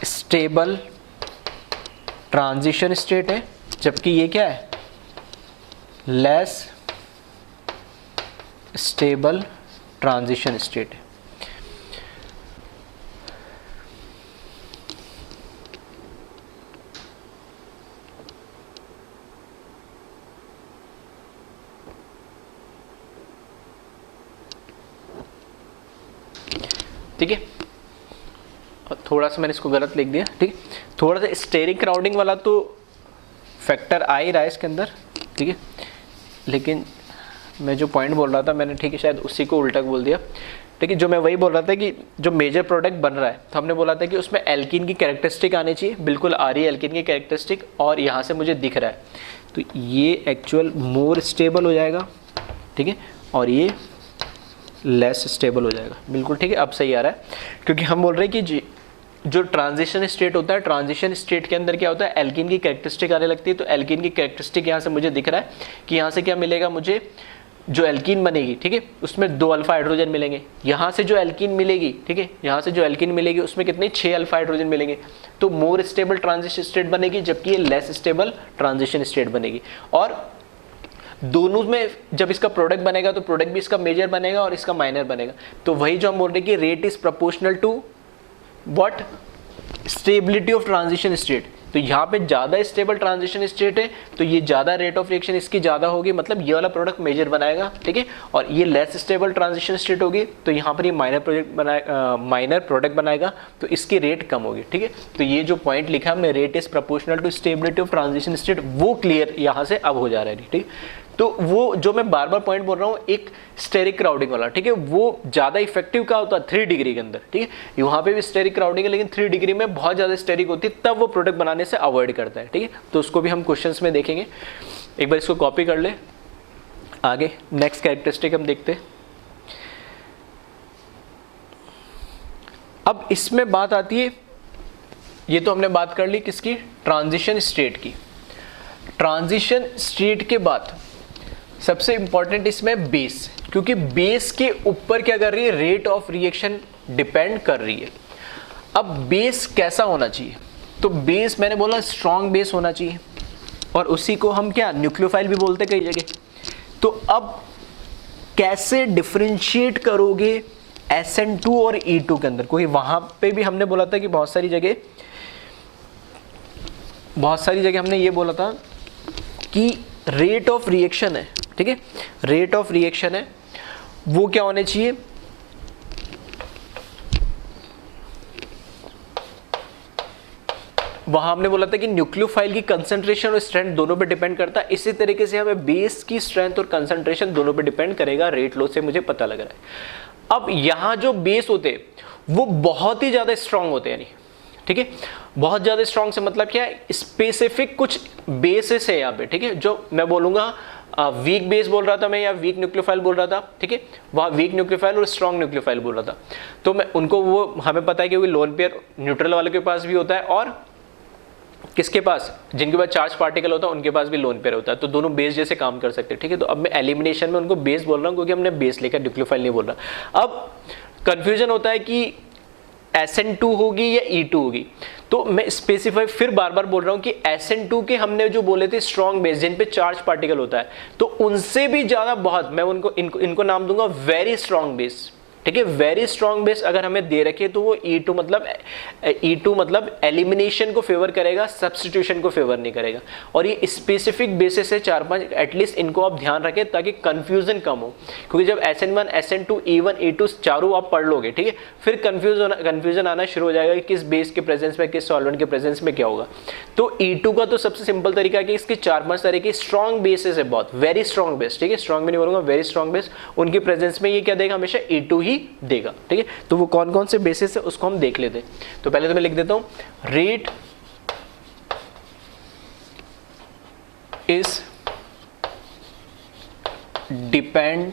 स्टेबल ट्रांजिशन स्टेट है, जबकि ये क्या है, लेस स्टेबल ट्रांजिशन स्टेट है। ठीक है, थोड़ा सा मैंने इसको गलत लिख दिया, ठीक है, थोड़ा सा स्टेरिक क्राउडिंग वाला तो फैक्टर आ ही रहा है इसके अंदर, ठीक है, लेकिन मैं जो पॉइंट बोल रहा था मैंने, ठीक है, शायद उसी को उल्टा बोल दिया। ठीक है, जो मैं वही बोल रहा था कि जो मेजर प्रोडक्ट बन रहा है तो हमने बोला था कि उसमें एल्कीन की कैरेक्टरिस्टिक आनी चाहिए, बिल्कुल आ रही है एल्कीन की कैरेक्टरिस्टिक, और यहाँ से मुझे दिख रहा है तो ये एक्चुअल मोर स्टेबल हो जाएगा, ठीक है, और ये लेस स्टेबल हो जाएगा। बिल्कुल ठीक है, अब सही आ रहा है, क्योंकि हम बोल रहे हैं कि जो ट्रांजिशन स्टेट होता है, ट्रांजिशन स्टेट के अंदर क्या होता है, एल्कीन की कैरेक्टरिस्टिक आने लगती है। तो एल्कीन की कैरेक्टरिस्टिक यहाँ से मुझे दिख रहा है कि यहाँ से क्या मिलेगा मुझे, जो एल्कीन बनेगी, ठीक है, उसमें 2 अल्फा हाइड्रोजन मिलेंगे। यहाँ से जो एल्कीन मिलेगी, ठीक है, यहाँ से जो एल्कीन मिलेगी उसमें कितने 6 अल्फा हाइड्रोजन मिलेंगे। तो मोर स्टेबल ट्रांजिशन स्टेट बनेगी, जबकि ये लेस स्टेबल ट्रांजिशन स्टेट बनेगी। और दोनों में जब इसका प्रोडक्ट बनेगा तो प्रोडक्ट भी इसका मेजर बनेगा और इसका माइनर बनेगा। तो वही जो हम बोल रहे हैं कि rate is proportional to what, stability of transition state. तो यहाँ पे ज़्यादा स्टेबल ट्रांजिशन स्टेट है तो ये ज़्यादा रेट ऑफ रिएक्शन इसकी ज़्यादा होगी, मतलब ये वाला प्रोडक्ट मेजर बनाएगा, ठीक है। और ये लेस स्टेबल ट्रांजिशन स्टेट होगी तो यहाँ पर ये माइनर प्रोडक्ट बनाएगा तो इसकी रेट कम होगी, ठीक है। तो ये जो पॉइंट लिखा हमने, rate is proportional to stability of transition state, वो क्लियर यहाँ से अब हो जा रहा है, ठीक। तो वो जो मैं बार बार पॉइंट बोल रहा हूँ एक स्टेरिक क्राउडिंग वाला, ठीक है, वो ज़्यादा इफेक्टिव क्या होता है 3 डिग्री के अंदर, ठीक है। वहाँ पे भी स्टेरिक क्राउडिंग है लेकिन 3 डिग्री में बहुत ज़्यादा स्टेरिक होती है, तब वो प्रोडक्ट बनाने से अवॉइड करता है, ठीक है। तो उसको भी हम क्वेश्चंस में देखेंगे। एक बार इसको कॉपी कर ले, आगे नेक्स्ट कैरेक्टरिस्टिक हम देखते हैं। अब इसमें बात आती है, ये तो हमने बात कर ली किसकी, ट्रांजिशन स्टेट की। ट्रांजिशन स्टेट के बाद सबसे इंपॉर्टेंट इसमें बेस, क्योंकि बेस के ऊपर क्या कर रही है, रेट ऑफ रिएक्शन डिपेंड कर रही है। अब बेस कैसा होना चाहिए, तो बेस मैंने बोला स्ट्रॉन्ग बेस होना चाहिए, और उसी को हम क्या न्यूक्लियोफाइल भी बोलते कई जगह। तो अब कैसे डिफरेंशिएट करोगे SN2 और E2 के अंदर, कोई वहां पे भी हमने बोला था कि बहुत सारी जगह हमने ये बोला था कि रेट ऑफ रिएक्शन है, ठीक है, रेट ऑफ रिएक्शन है वो क्या होने चाहिए, वहां हमने बोला था कि न्यूक्लियोफाइल की कंसंट्रेशन और स्ट्रेंथ दोनों पे डिपेंड करता है। इसी तरीके से हमें बेस की स्ट्रेंथ और कंसंट्रेशन दोनों पे डिपेंड करेगा, रेट लॉ से मुझे पता लग रहा है। अब यहां जो बेस होते हैं वो बहुत ही ज्यादा स्ट्रांग होते हैं, यानी ठीक है, बहुत ज्यादा स्ट्रांग से मतलब क्या है, स्पेसिफिक कुछ बेसिस है यहाँ पे, ठीक है। जो मैं बोलूंगा वीक बेस बोल रहा था मैं, या वीक न्यूक्लियोफाइल बोल रहा था, ठीक है, वहाँ वीक न्यूक्लियोफाइल और स्ट्रॉन्ग न्यूक्लियोफाइल बोल रहा था। तो मैं उनको, वो हमें पता है कि लोन पेयर न्यूट्रल वाले के पास भी होता है, और किसके पास, जिनके पास चार्ज पार्टिकल होता है उनके पास भी लोन पेयर होता है। तो दोनों बेस जैसे काम कर सकते हैं, ठीक है। तो अब मैं एलिमिनेशन में उनको बेस बोल रहा हूँ क्योंकि हमने बेस लेकर न्यूक्लियोफाइल नहीं बोल रहा। अब कंफ्यूजन होता है कि SN2 होगी या E2 होगी, तो मैं स्पेसिफाई फिर बार बार बोल रहा हूं कि SN2 के हमने जो बोले थे स्ट्रॉन्ग बेस जिन पे चार्ज पार्टिकल होता है, तो उनसे भी ज्यादा बहुत मैं इनको नाम दूंगा वेरी स्ट्रॉन्ग बेस, ठीक है। वेरी स्ट्रॉन्ग बेस अगर हमें दे रखे तो वो E2 मतलब एलिमिनेशन को फेवर करेगा, सब्स्टिट्यूशन को फेवर नहीं करेगा। और ये स्पेसिफिक बेसिस है 4-5, एटलीस्ट इनको आप ध्यान रखें ताकि कंफ्यूजन कम हो, क्योंकि जब SN1 SN2 E1 E2 चारों आप पढ़ लोगे, ठीक है, फिर कंफ्यूजन आना शुरू हो जाएगा कि किस बेस के प्रेजेंस में, किस सॉल्वेंट के प्रेजेंस में क्या होगा। तो E2 का तो सबसे सिंपल तरीका है कि इसके 4-5 तरह के स्ट्रॉन्ग बेसिस है, बहुत वेरी स्ट्रॉन्ग बेस, ठीक है, स्ट्रॉन्ग भी नहीं बोलूंगा, वेरी स्ट्रॉन्ग बेस, उनके प्रेजेंस में ये क्या देगा, हमेशा E2 ही देगा, ठीक है। तो वो कौन कौन से बेसिस है उसको हम देख लेते हैं। तो पहले तो मैं लिख देता हूं, rate is depend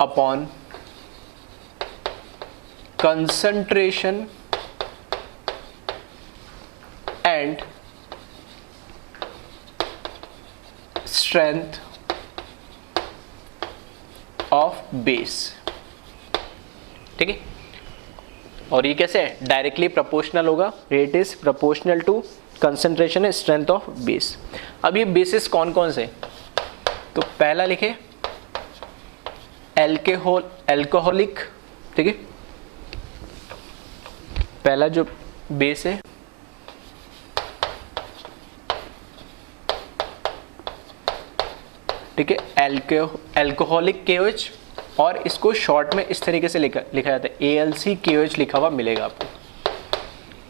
upon concentration and strength of base, ठीक है। और ये कैसे है, डायरेक्टली प्रोपोर्शनल होगा, rate is proportional to concentration and strength of base. अब ये बेसिस कौन कौन से, तो पहला लिखे एल्कोहलिक, ठीक है, पहला जो बेस है ठीक है, एल्कोहलिक KOH, और इसको शॉर्ट में इस तरीके से लिखा जाता है AlCKOH लिखा हुआ मिलेगा आपको,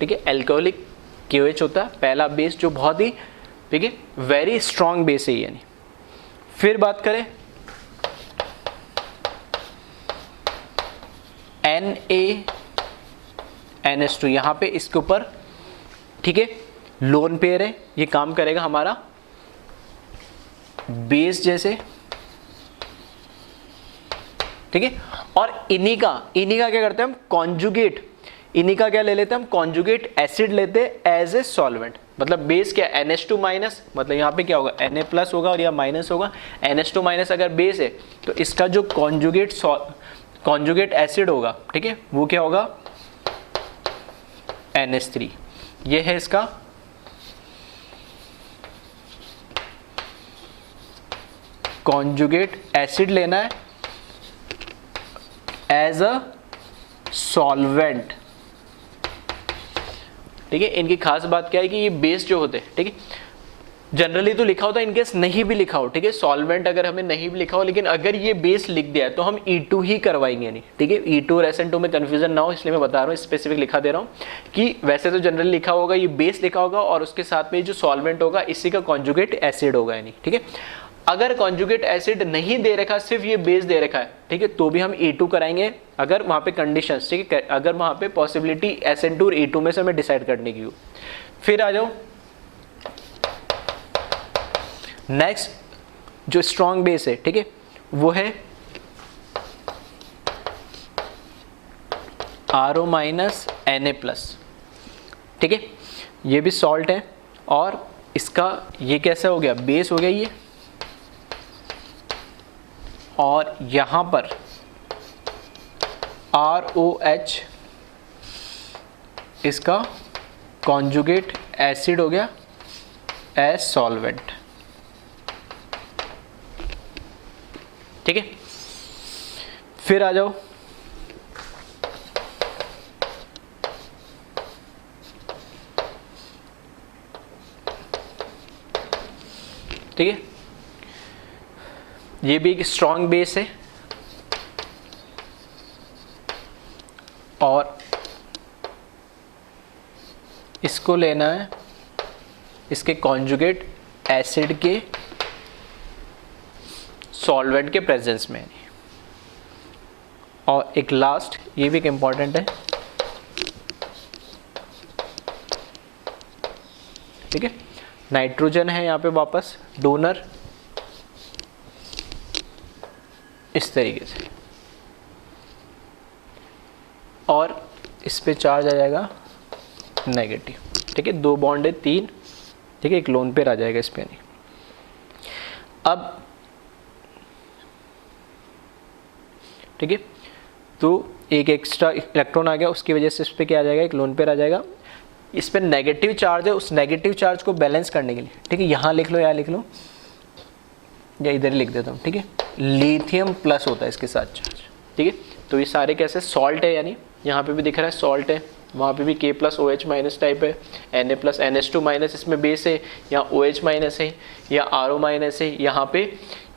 ठीक है। एल्कोहलिक KOH होता है पहला बेस जो बहुत ही, ठीक है, वेरी स्ट्रॉन्ग बेस है, यानी फिर बात करें NaNH2, यहां पे इसके ऊपर, ठीक है, लोन पेयर है, ये काम करेगा हमारा बेस जैसे, ठीक है। और इन्हीं का क्या करते हैं हम, कॉन्जुगेट, इन्हीं का क्या ले लेते हैं हम, कॉन्जुगेट एसिड लेते हैं एज ए सॉल्वेंट। मतलब बेस क्या, NH2 माइनस, मतलब यहाँ पे क्या होगा, Na प्लस होगा और यह माइनस होगा। NH2 माइनस अगर बेस है तो इसका जो कॉन्जुगेट एसिड होगा, ठीक है, वो क्या होगा, NH3। ये है इसका कॉन्जुगेट एसिड लेना है एज अ सॉल्वेंट, ठीक है। इनकी खास बात क्या है कि ये बेस जो होते हैं, ठीक है, जनरली तो लिखा होता है, इनकेस नहीं भी लिखा हो, ठीक है, सॉल्वेंट अगर हमें नहीं भी लिखा हो, लेकिन अगर ये बेस लिख दिया है तो हम E2 ही करवाएंगे नहीं, ठीक है। E2 और SN2 में कंफ्यूजन ना हो, इसलिए मैं बता रहा हूँ, स्पेसिफिक लिखा दे रहा हूँ कि वैसे तो जनरली लिखा होगा ये बेस लिखा होगा और उसके साथ में जो सॉल्वेंट होगा इसी का कॉन्जुगेट एसिड होगा, यानी, ठीक है। अगर कॉन्जुगेट एसिड नहीं दे रखा, सिर्फ ये बेस दे रखा है, ठीक है, तो भी हम E2 कराएंगे अगर वहां पे कंडीशंस, ठीक है, अगर वहां पे पॉसिबिलिटी SN2 और E2 में से हमें डिसाइड करने की हो। फिर आ जाओ नेक्स्ट, जो स्ट्रॉन्ग बेस है, ठीक है, वो है RO माइनस Na+, ठीक है, ये भी सॉल्ट है और इसका ये कैसा हो गया, बेस हो गया ये, और यहां पर ROH इसका कॉन्जुगेट एसिड हो गया एज सॉल्वेंट, ठीक है। फिर आ जाओ ठीक है, ये भी एक स्ट्रॉन्ग बेस है और इसको लेना है इसके कॉन्जुगेट एसिड के सॉल्वेंट के प्रेजेंस में। और एक लास्ट, ये भी एक इम्पॉर्टेंट है, ठीक है, नाइट्रोजन है यहाँ पे वापस डोनर, इस तरीके से, और इस पे चार्ज आ जाएगा नेगेटिव, ठीक है, 2 बॉन्ड है 3, ठीक है, एक लोन पेयर आ जाएगा इस पे नहीं। अब ठीक है, तो एक एक्स्ट्रा इलेक्ट्रॉन आ गया, उसकी वजह से इस पे क्या आ जाएगा, एक लोन पेयर आ जाएगा। इस पे नेगेटिव चार्ज है, उस नेगेटिव चार्ज को बैलेंस करने के लिए, ठीक है, यहाँ लिख लो, यहाँ लिख लो, या इधर ही लिख देता हूँ, ठीक है, लिथियम प्लस होता है इसके साथ चार्ज, ठीक है। तो ये सारे कैसे सॉल्ट है, यानी यहाँ पे भी दिख रहा है सॉल्ट है, वहाँ पे भी K plus OH minus type है, Na प्लस NH2 माइनस इसमें बेस है, यहाँ OH माइनस है, या RO माइनस है, यहाँ पे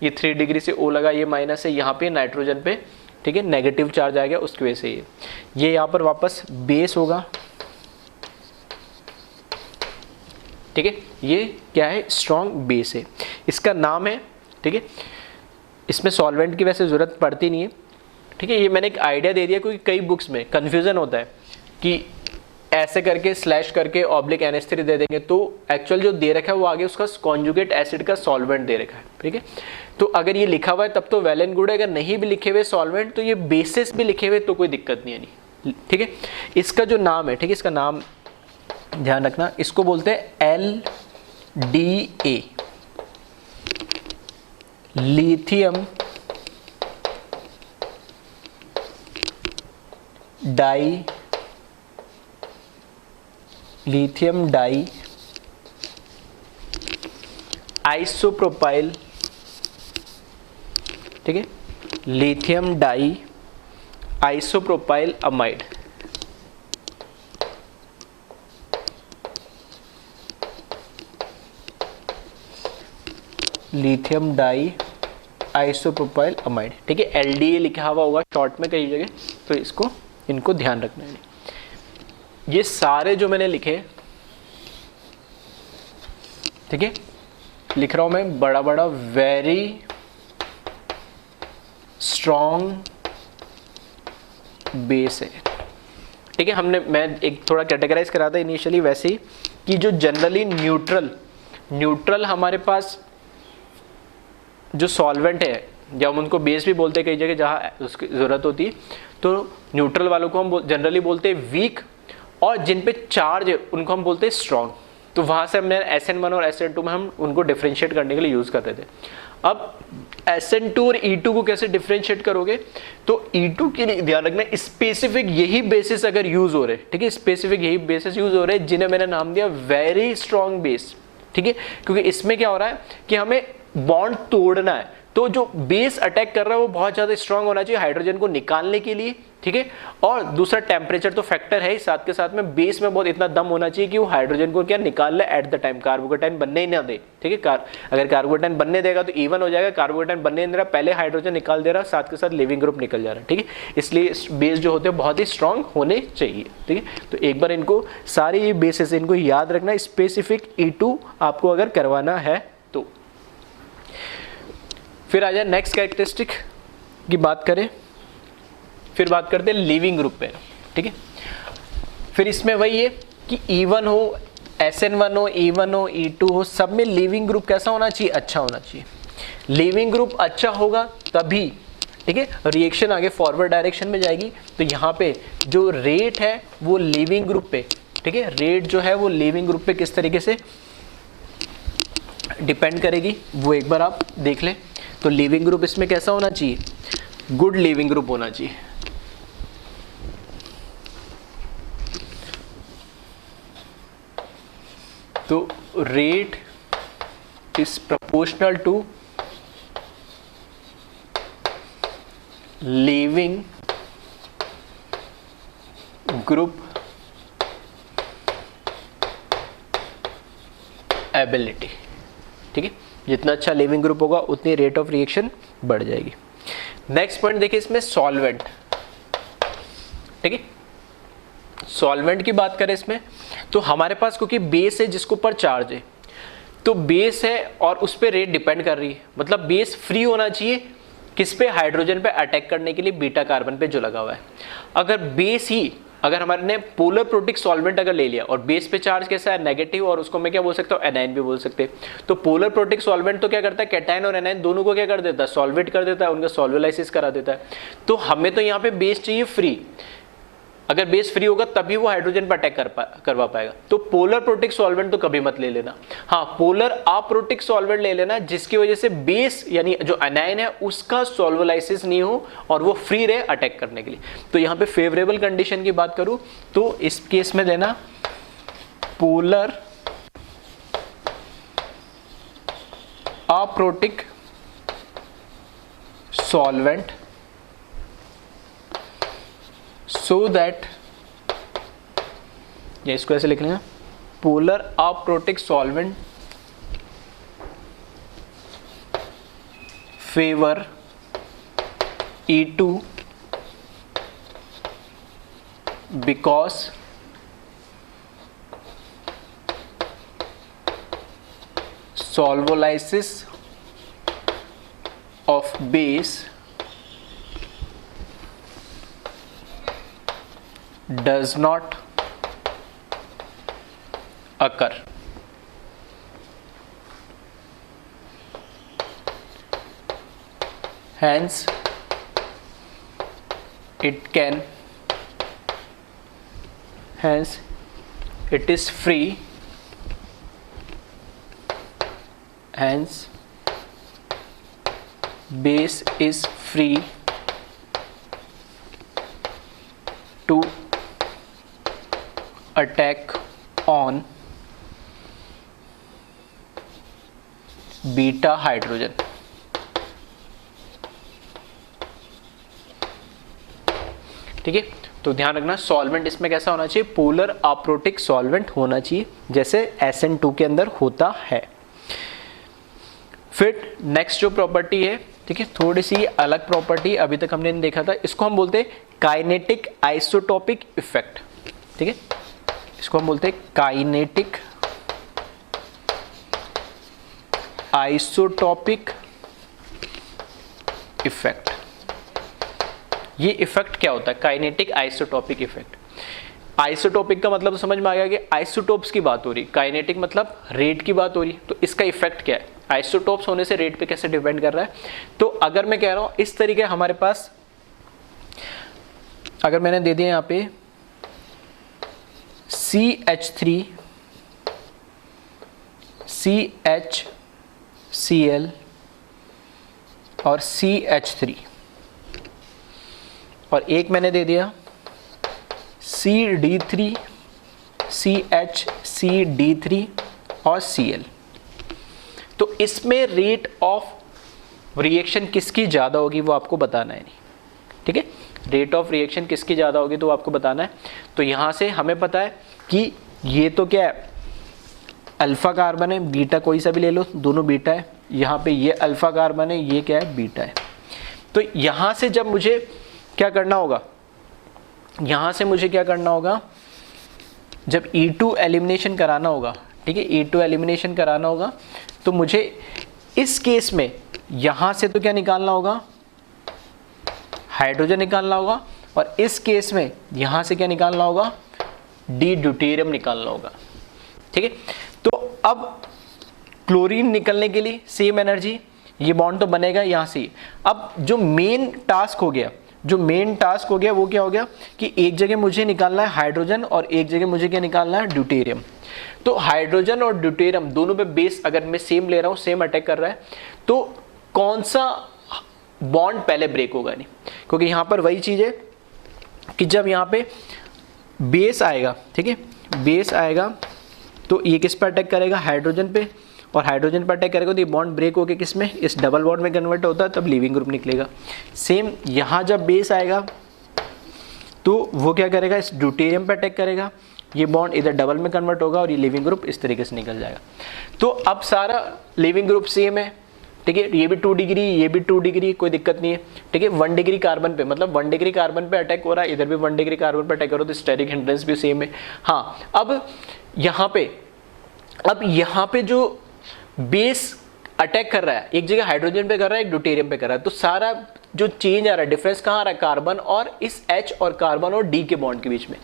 ये 3 डिग्री से O लगा, ये माइनस है, यहाँ पे नाइट्रोजन पे, ठीक है, नेगेटिव चार्ज आ गया, उसकी वजह से ये यहाँ पर वापस बेस होगा, ठीक है। ये क्या है, स्ट्रॉन्ग बेस है, इसका नाम है, ठीक है। इसमें सॉल्वेंट की वैसे ज़रूरत पड़ती नहीं है, ठीक है, ये मैंने एक आइडिया दे दिया क्योंकि कई बुक्स में कन्फ्यूज़न होता है कि ऐसे करके स्लैश करके ऑब्लिक NH3 दे देंगे, तो एक्चुअल जो दे रखा है वो आगे उसका कॉन्जुगेट एसिड का सॉल्वेंट दे रखा है, ठीक है। तो अगर ये लिखा हुआ है तब तो वेल एंड गुड है, अगर नहीं भी लिखे हुए सॉल्वेंट तो ये बेसिस भी लिखे हुए तो कोई दिक्कत नहीं है, नहीं, ठीक है। इसका जो नाम है, ठीक है, इसका नाम ध्यान रखना, इसको बोलते हैं LDA, लिथियम डाई आइसोप्रोपाइल, ठीक है, lithium diisopropyl amide, lithium diisopropyl amide, ठीक है, LDA लिखा हुआ होगा शॉर्ट में कई जगह, तो इसको इनको ध्यान रखना है। ये सारे जो मैंने लिखे, ठीक है, लिख रहा हूं मैं बड़ा बड़ा, वेरी स्ट्रॉन्ग बेस है। ठीक है, मैं एक थोड़ा कैटेगराइज करा था इनिशियली वैसे ही कि जो जनरली न्यूट्रल हमारे पास जो सॉल्वेंट है, या हम उनको बेस भी बोलते हैं कई जगह जहाँ उसकी ज़रूरत होती है, तो न्यूट्रल वालों को हम जनरली बोलते हैं वीक, और जिन पे चार्ज है उनको हम बोलते हैं स्ट्रॉन्ग। तो वहाँ से हमने SN1 और SN2 में हम उनको डिफ्रेंशिएट करने के लिए यूज़ करते थे। अब SN2 और E2 को कैसे डिफ्रेंशिएट करोगे, तो E2 के लिए ध्यान रखना स्पेसिफिक यही बेसिस अगर यूज़ हो रहे, ठीक है, स्पेसिफिक यही बेसिस यूज़ हो रहे हैं जिन्हें मैंने नाम दिया वेरी स्ट्रॉन्ग बेस। ठीक है, क्योंकि इसमें क्या हो रहा है कि हमें बॉन्ड तोड़ना है, तो जो बेस अटैक कर रहा है वो बहुत ज़्यादा स्ट्रांग होना चाहिए हाइड्रोजन को निकालने के लिए। ठीक है, और दूसरा टेम्परेचर तो फैक्टर है ही, साथ के साथ में बेस में बहुत इतना दम होना चाहिए कि वो हाइड्रोजन को क्या निकाल ले एट द टाइम, कार्बोकेटाइन बनने ही ना दे। ठीक है, अगर कार्बोकेटाइन बनने देगा तो इवन हो जाएगा, कार्बोकेटाइन बनने नहीं दे रहा, पहले हाइड्रोजन निकाल दे रहा, साथ के साथ लिविंग ग्रुप निकल जा रहा है। ठीक है, इसलिए बेस जो होते हैं बहुत ही स्ट्रांग होने चाहिए। ठीक है, तो एक बार इनको सारी बेसिस इनको याद रखना, स्पेसिफिक E2 आपको अगर करवाना है तो। फिर आ जाए नेक्स्ट कैरेक्टरिस्टिक की बात करें, फिर बात करते हैं लिविंग ग्रुप पे। ठीक है, फिर इसमें वही है कि E1 हो, SN1 हो, E1 हो, E2 हो, सब में लिविंग ग्रुप कैसा होना चाहिए, अच्छा होना चाहिए। लिविंग ग्रुप अच्छा होगा तभी, ठीक है, रिएक्शन आगे फॉरवर्ड डायरेक्शन में जाएगी। तो यहाँ पे जो रेट है वो लिविंग ग्रुप पे, ठीक है, रेट जो है वो लिविंग ग्रुप पे किस तरीके से डिपेंड करेगी वो एक बार आप देख लें। तो लिविंग ग्रुप इसमें कैसा होना चाहिए, गुड लिविंग ग्रुप होना चाहिए। तो rate is proportional to leaving group ability. ठीक है, जितना अच्छा लिविंग ग्रुप होगा उतनी रेट ऑफ रिएक्शन बढ़ जाएगी। नेक्स्ट पॉइंट देखिए इसमें सॉल्वेंट। ठीक है, सॉल्वेंट की बात करें इसमें तो हमारे पास क्योंकि बेस है जिसके ऊपर चार्ज है, तो बेस है और उस पर रेट डिपेंड कर रही है, मतलब बेस फ्री होना चाहिए किस पे, हाइड्रोजन पे अटैक करने के लिए बीटा कार्बन पे जो लगा हुआ है। अगर बेस ही, अगर हमारे ने पोलर प्रोटिक सॉल्वेंट अगर ले लिया और बेस पे चार्ज कैसा है, नेगेटिव, और उसको मैं क्या बोल सकता हूँ, एनाइन भी बोल सकते हैं। तो पोलर प्रोटिक सॉल्वेंट तो क्या करता है, कैटायन और एनाइन दोनों को क्या कर देता है, सॉल्वेट कर देता है, उनका सॉल्वलाइसिस करा देता है। तो हमें तो यहाँ पे बेस चाहिए फ्री, अगर बेस फ्री होगा तभी वो हाइड्रोजन पर अटैक करवा पाएगा। तो पोलर प्रोटिक सॉल्वेंट तो कभी मत ले लेना। हाँ, पोलर अप्रोटिक सॉल्वेंट ले लेना जिसकी वजह से बेस यानी जो एनाइन है उसका सॉल्वलाइसिस नहीं हो और वो फ्री रहे अटैक करने के लिए। तो यहाँ पे फेवरेबल कंडीशन की बात करूं तो इस केस में लेना polar aprotic solvent so that, या इसको ऐसे लिख लेंगे, polar aprotic solvent favour E2 because solvolysis of base does not occur. Hence, it is free. Hence, base is free to attack on beta hydrogen. ठीक है, तो ध्यान रखना सॉल्वेंट इसमें कैसा होना चाहिए, पोलर अप्रोटिक सॉल्वेंट होना चाहिए जैसे SN2 के अंदर होता है। फिर नेक्स्ट जो प्रॉपर्टी है, ठीक है, थोड़ी सी अलग प्रॉपर्टी अभी तक हमने देखा था, इसको हम बोलते हैं काइनेटिक आइसोटोपिक इफेक्ट। ठीक है, इसको हम बोलते हैं काइनेटिक आइसोटोपिक इफेक्ट। ये इफेक्ट क्या होता है? Kinetic isotopic effect. आइसोटोपिक का मतलब तो समझ में आ गया कि आइसोटोप्स की बात हो रही, काइनेटिक मतलब रेट की बात हो रही, तो इसका इफेक्ट क्या है? आइसोटोप्स होने से रेट पे कैसे डिपेंड कर रहा है? तो अगर मैं कह रहा हूं इस तरीके हमारे पास, अगर मैंने दे दिया यहाँ पे CH3 CHCl और CH3 और एक मैंने दे दिया CD3 CHCD3 और Cl, तो इसमें रेट ऑफ रिएक्शन किसकी ज़्यादा होगी वो आपको बताना है। नहीं, ठीक है, रेट ऑफ रिएक्शन किसकी ज़्यादा होगी तो आपको बताना है। तो यहाँ से हमें पता है कि ये तो क्या है, अल्फा कार्बन है, बीटा कोई सा भी ले लो, दोनों बीटा है। यहाँ पे ये अल्फा कार्बन है, ये क्या है, बीटा है। तो यहाँ से जब मुझे क्या करना होगा, यहाँ से मुझे क्या करना होगा, जब E2 एलिमिनेशन कराना होगा, ठीक है, E2 एलिमिनेशन कराना होगा, तो मुझे इस केस में यहाँ से तो क्या निकालना होगा, हाइड्रोजन निकालना होगा, और इस केस में यहाँ से क्या निकालना होगा, डी ड्यूटेरियम निकालना होगा। ठीक है, तो अब क्लोरीन निकलने के लिए सेम एनर्जी, ये बॉन्ड तो बनेगा यहाँ से। अब जो मेन टास्क हो गया, वो क्या हो गया कि एक जगह मुझे निकालना है हाइड्रोजन और एक जगह मुझे क्या निकालना है, ड्यूटेरियम। तो हाइड्रोजन और ड्यूटेरियम दोनों पे बेस अगर मैं सेम ले रहा हूँ, सेम अटैक कर रहा है, तो कौन सा बॉन्ड पहले ब्रेक होगा? नहीं, क्योंकि यहाँ पर वही चीज़ है कि जब यहाँ पे बेस आएगा, ठीक है, बेस आएगा तो ये किस पर अटैक करेगा, हाइड्रोजन पे, और हाइड्रोजन पर अटैक करेगा तो ये बॉन्ड ब्रेक होकर किस में, इस डबल बॉन्ड में कन्वर्ट होता है, तब लीविंग ग्रुप निकलेगा। सेम यहाँ जब बेस आएगा तो वो क्या करेगा, इस ड्यूटेरियम पर अटैक करेगा, ये बॉन्ड इधर डबल में कन्वर्ट होगा और ये लिविंग ग्रुप इस तरीके से निकल जाएगा। तो अब सारा लिविंग ग्रुप सेम है, ठीक है, ये भी 2 डिग्री, ये भी 2 डिग्री, कोई दिक्कत नहीं है। ठीक है, 1 डिग्री कार्बन पे, मतलब 1 डिग्री कार्बन पे अटैक हो रहा है, इधर भी 1 डिग्री कार्बन पे अटैक हो रहा है, तो स्टेरिक हिंड्रेंस भी सेम है। हाँ, अब यहाँ पे जो बेस अटैक कर रहा है, एक जगह हाइड्रोजन पे कर रहा है, एक ड्यूटेरियम पे कर रहा है, तो सारा जो चेंज आ रहा है, डिफरेंस कहाँ आ रहा है, कार्बन और इस H और कार्बन और D के बॉन्ड के बीच में।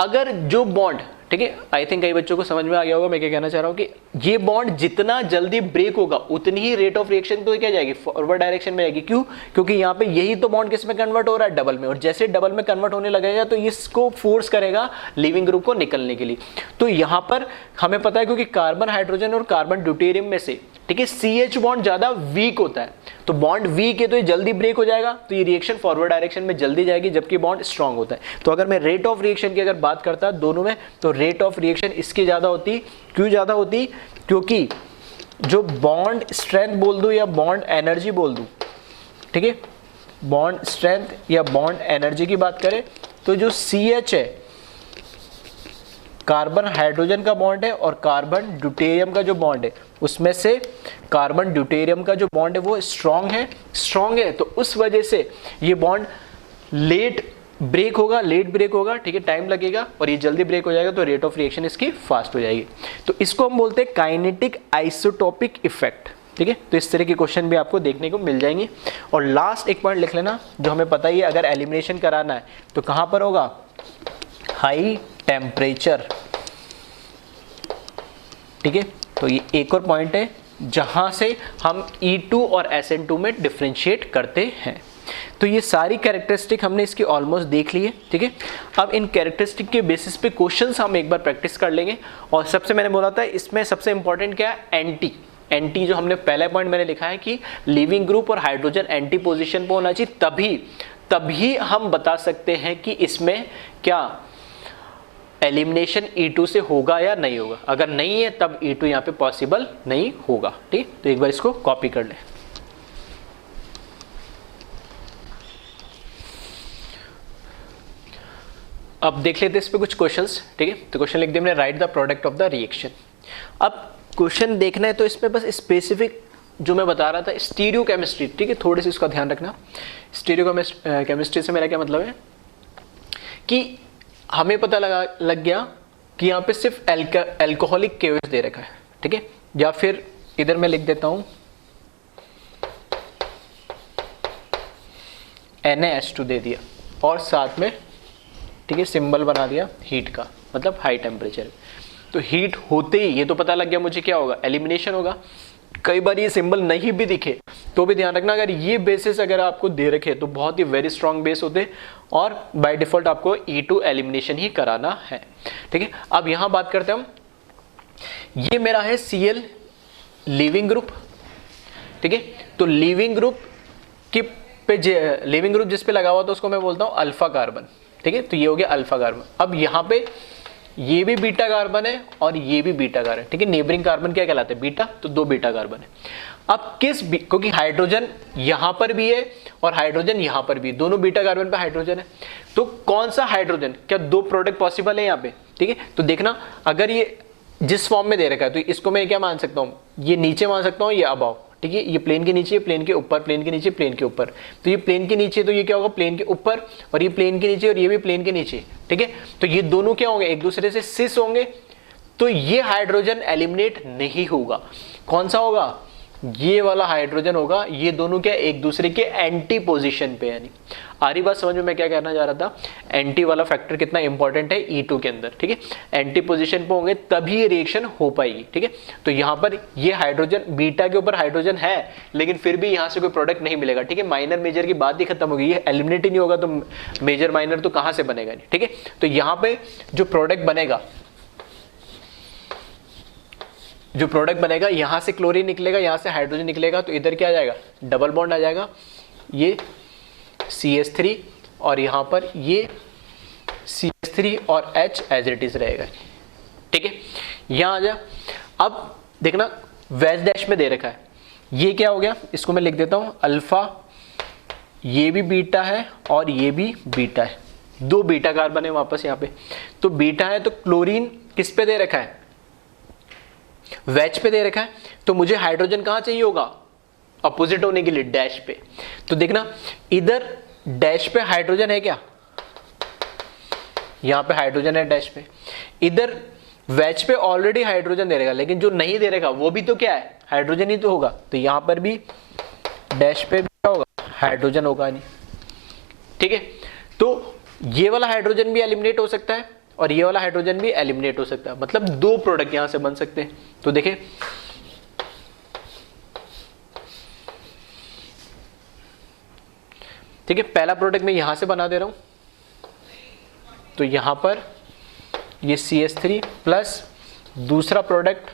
अगर जो बॉन्ड, ठीक है, आई थिंक कई बच्चों को समझ में आ गया होगा मैं क्या कहना चाह रहा हूँ, कि ये बॉन्ड जितना जल्दी ब्रेक होगा उतनी ही रेट ऑफ रिएक्शन तो क्या जाएगी, फॉरवर्ड डायरेक्शन में जाएगी। क्यों? क्योंकि यहाँ पे यही तो बॉन्ड किस में कन्वर्ट हो रहा है, डबल में, और जैसे डबल में कन्वर्ट होने लगेगा तो इसको फोर्स करेगा लिविंग ग्रुप को निकलने के लिए। तो यहाँ पर हमें पता है क्योंकि कार्बन हाइड्रोजन और कार्बन ड्यूटेरियम में से, ठीक है, CH बॉन्ड ज्यादा वीक होता है, तो बॉन्ड वीक है तो ये जल्दी ब्रेक हो जाएगा, तो ये रिएक्शन फॉरवर्ड डायरेक्शन में जल्दी जाएगी, जबकि बॉन्ड स्ट्रांग होता है। तो अगर मैं रेट ऑफ रिएक्शन की अगर बात करता दोनों में, तो रेट ऑफ रिएक्शन इसकी ज्यादा होती। क्यों ज्यादा होती? क्योंकि जो बॉन्ड स्ट्रेंथ बोल दूं या बॉन्ड एनर्जी बोल दूं, ठीक है, बॉन्ड स्ट्रेंथ या बॉन्ड एनर्जी की बात करें तो जो CH है, कार्बन हाइड्रोजन का बॉन्ड है, और कार्बन ड्यूटेरियम का जो बॉन्ड है, उसमें से कार्बन ड्यूटेरियम का जो बॉन्ड है वो स्ट्रांग है, तो उस वजह से ये बॉन्ड लेट ब्रेक होगा, ठीक है, टाइम लगेगा, और ये जल्दी ब्रेक हो जाएगा, तो रेट ऑफ रिएक्शन इसकी फास्ट हो जाएगी। तो इसको हम बोलते हैं काइनेटिक आइसोटोपिक इफेक्ट। ठीक है, तो इस तरह के क्वेश्चन भी आपको देखने को मिल जाएंगे। और लास्ट एक पॉइंट लिख लेना, जो हमें पता ही है, अगर एलिमिनेशन कराना है तो कहां पर होगा, हाई टेम्परेचर। ठीक है, तो ये एक और पॉइंट है जहां से हम E2 और SN2 में डिफरेंशिएट करते हैं। तो ये सारी कैरेक्टरिस्टिक हमने इसकी ऑलमोस्ट देख ली है। ठीक है, अब इन कैरेक्टरिस्टिक के बेसिस पे क्वेश्चंस हम एक बार प्रैक्टिस कर लेंगे। और सबसे मैंने बोला था इसमें सबसे इंपॉर्टेंट क्या है, एंटी जो हमने पहला पॉइंट मैंने लिखा है कि लिविंग ग्रुप और हाइड्रोजन एंटी पोजिशन पर होना चाहिए, तभी हम बता सकते हैं कि इसमें क्या एलिमिनेशन E2 से होगा या नहीं होगा। अगर नहीं है तब E2 यहाँ पे पॉसिबल नहीं होगा। ठीक, तो एक बार इसको कॉपी कर लें। अब देख लेते हैं इस पे कुछ क्वेश्चंस। ठीक है, तो क्वेश्चन लिख दिया हमने, right the product of the reaction. अब क्वेश्चन देखना है तो इसमें बस स्पेसिफिक जो मैं बता रहा था स्टीरियो केमिस्ट्री, ठीक है, थोड़ी सी उसका ध्यान रखना। स्टीरियो केमिस्ट्री से मेरा क्या मतलब है कि हमें पता लग गया कि यहाँ पे सिर्फ एल्कोहलिक केओएच दे रखा है। ठीक है, या फिर इधर मैं लिख देता हूं Na H2 दे दिया और साथ में ठीक है सिंबल बना दिया हीट का, मतलब हाई टेम्परेचर। तो हीट होते ही ये तो पता लग गया मुझे क्या होगा, एलिमिनेशन होगा। कई बार ये सिंबल नहीं भी दिखे तो भी ध्यान रखना, अगर ये बेसिस अगर आपको दे रखे तो बहुत ही वेरी स्ट्रॉन्ग बेस होते और बाय डिफॉल्ट आपको E2 एलिमिनेशन ही कराना है। ठीक है, अब यहां बात करते हैं हम, ये मेरा है Cl लीविंग ग्रुप। ठीक है, तो लीविंग ग्रुप की लीविंग ग्रुप जिस पे लगा हुआ तो उसको मैं बोलता हूं अल्फा कार्बन। ठीक है, तो ये हो गया अल्फा कार्बन। अब यहाँ पे ये भी बीटा कार्बन है और ये भी बीटा कार्बन। ठीक है, नेबरिंग कार्बन क्या कहलाते हैं, बीटा, तो 2 बीटा कार्बन है। अब क्योंकि हाइड्रोजन यहां पर भी है और हाइड्रोजन यहां पर भी, दोनों बीटा कार्बन पे हाइड्रोजन है, तो कौन सा हाइड्रोजन, क्या 2 प्रोडक्ट पॉसिबल है यहाँ पे। ठीक है, तो देखना अगर ये जिस फॉर्म में दे रखा है तो इसको मैं क्या मान सकता हूँ, ये नीचे मान सकता हूँ, ये अबाव। ठीक है, ये प्लेन के नीचे, प्लेन के ऊपर, प्लेन के नीचे, प्लेन के ऊपर। तो ये प्लेन के नीचे तो ये क्या होगा, प्लेन के ऊपर, और ये प्लेन के नीचे और ये भी प्लेन के नीचे। ठीक है, तो ये दोनों क्या होंगे, एक दूसरे से सिस होंगे, तो ये हाइड्रोजन एलिमिनेट नहीं होगा। कौन सा होगा, ये वाला हाइड्रोजन होगा। ये दोनों क्या एक दूसरे के एंटी पोजीशन पे, यानी आ रही बात समझ में मैं क्या कहना चाह रहा था, एंटी वाला फैक्टर कितना इंपॉर्टेंट है E2 के अंदर। ठीक है, एंटी पोजीशन पे होंगे तभी ये रिएक्शन हो पाएगी। ठीक है, तो यहाँ पर ये हाइड्रोजन बीटा के ऊपर हाइड्रोजन है, लेकिन फिर भी यहाँ से कोई प्रोडक्ट नहीं मिलेगा। ठीक है, माइनर मेजर की बात ही खत्म होगी, ये एलिमिनेट ही नहीं होगा तो मेजर माइनर तो कहाँ से बनेगा नहीं। ठीक है, तो यहाँ पे जो प्रोडक्ट बनेगा, यहां से क्लोरीन निकलेगा, यहां से हाइड्रोजन निकलेगा, तो इधर क्या आ जाएगा, डबल बॉन्ड आ जाएगा, ये CH3 और यहां पर ये CH3 और H एज इट इज रहेगा। ठीक है, यहां आ जा। अब देखना वेज डैश में दे रखा है, ये क्या हो गया, इसको मैं लिख देता हूं अल्फा, ये भी बीटा है और ये भी बीटा है, 2 बीटा कार्बन है वापस यहाँ पे। तो बीटा है तो क्लोरीन किस पे दे रखा है, वेज पे दे रखा है, तो मुझे हाइड्रोजन कहां चाहिए होगा, अपोजिट होने के लिए डैश पे। तो देखना इधर डैश पे हाइड्रोजन है क्या, यहां पे हाइड्रोजन है डैश पे, इधर वेज पे ऑलरेडी हाइड्रोजन दे रहेगा, लेकिन जो नहीं दे रहेगा वो भी तो क्या है, हाइड्रोजन ही तो होगा। तो यहां पर भी डैश पे भी क्या होगा, हाइड्रोजन होगा नहीं। ठीक है, तो ये वाला हाइड्रोजन भी एलिमिनेट हो सकता है और ये वाला हाइड्रोजन भी एलिमिनेट हो सकता है, मतलब 2 प्रोडक्ट यहां से बन सकते हैं। तो देखें ठीक है, पहला प्रोडक्ट मैं यहां से बना दे रहा हूं, तो यहां पर ये CH3 प्लस दूसरा प्रोडक्ट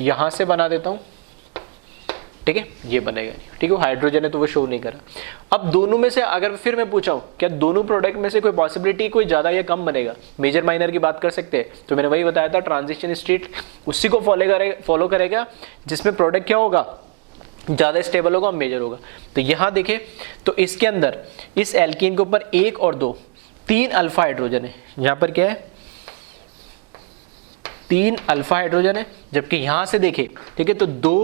यहां से बना देता हूं। ठीक है, ये बनेगा नहीं। ठीक है, हाइड्रोजन है तो वो शो नहीं करा। अब दोनों में से अगर फिर मैं पूछा हूं क्या दोनों प्रोडक्ट में से कोई पॉसिबिलिटी कोई ज्यादा या कम बनेगा, मेजर माइनर की बात कर सकते हैं, तो मैंने वही बताया था ट्रांजिशन स्टेट उसी को फॉलो करेगा जिसमें प्रोडक्ट क्या होगा, ज्यादा स्टेबल होगा और मेजर होगा। तो यहां देखें तो इसके अंदर इस एल्कीन के ऊपर 1 और 2 3 अल्फा हाइड्रोजन है, यहां पर क्या है 3 अल्फा हाइड्रोजन है, जबकि यहां से देखें ठीक है तो 2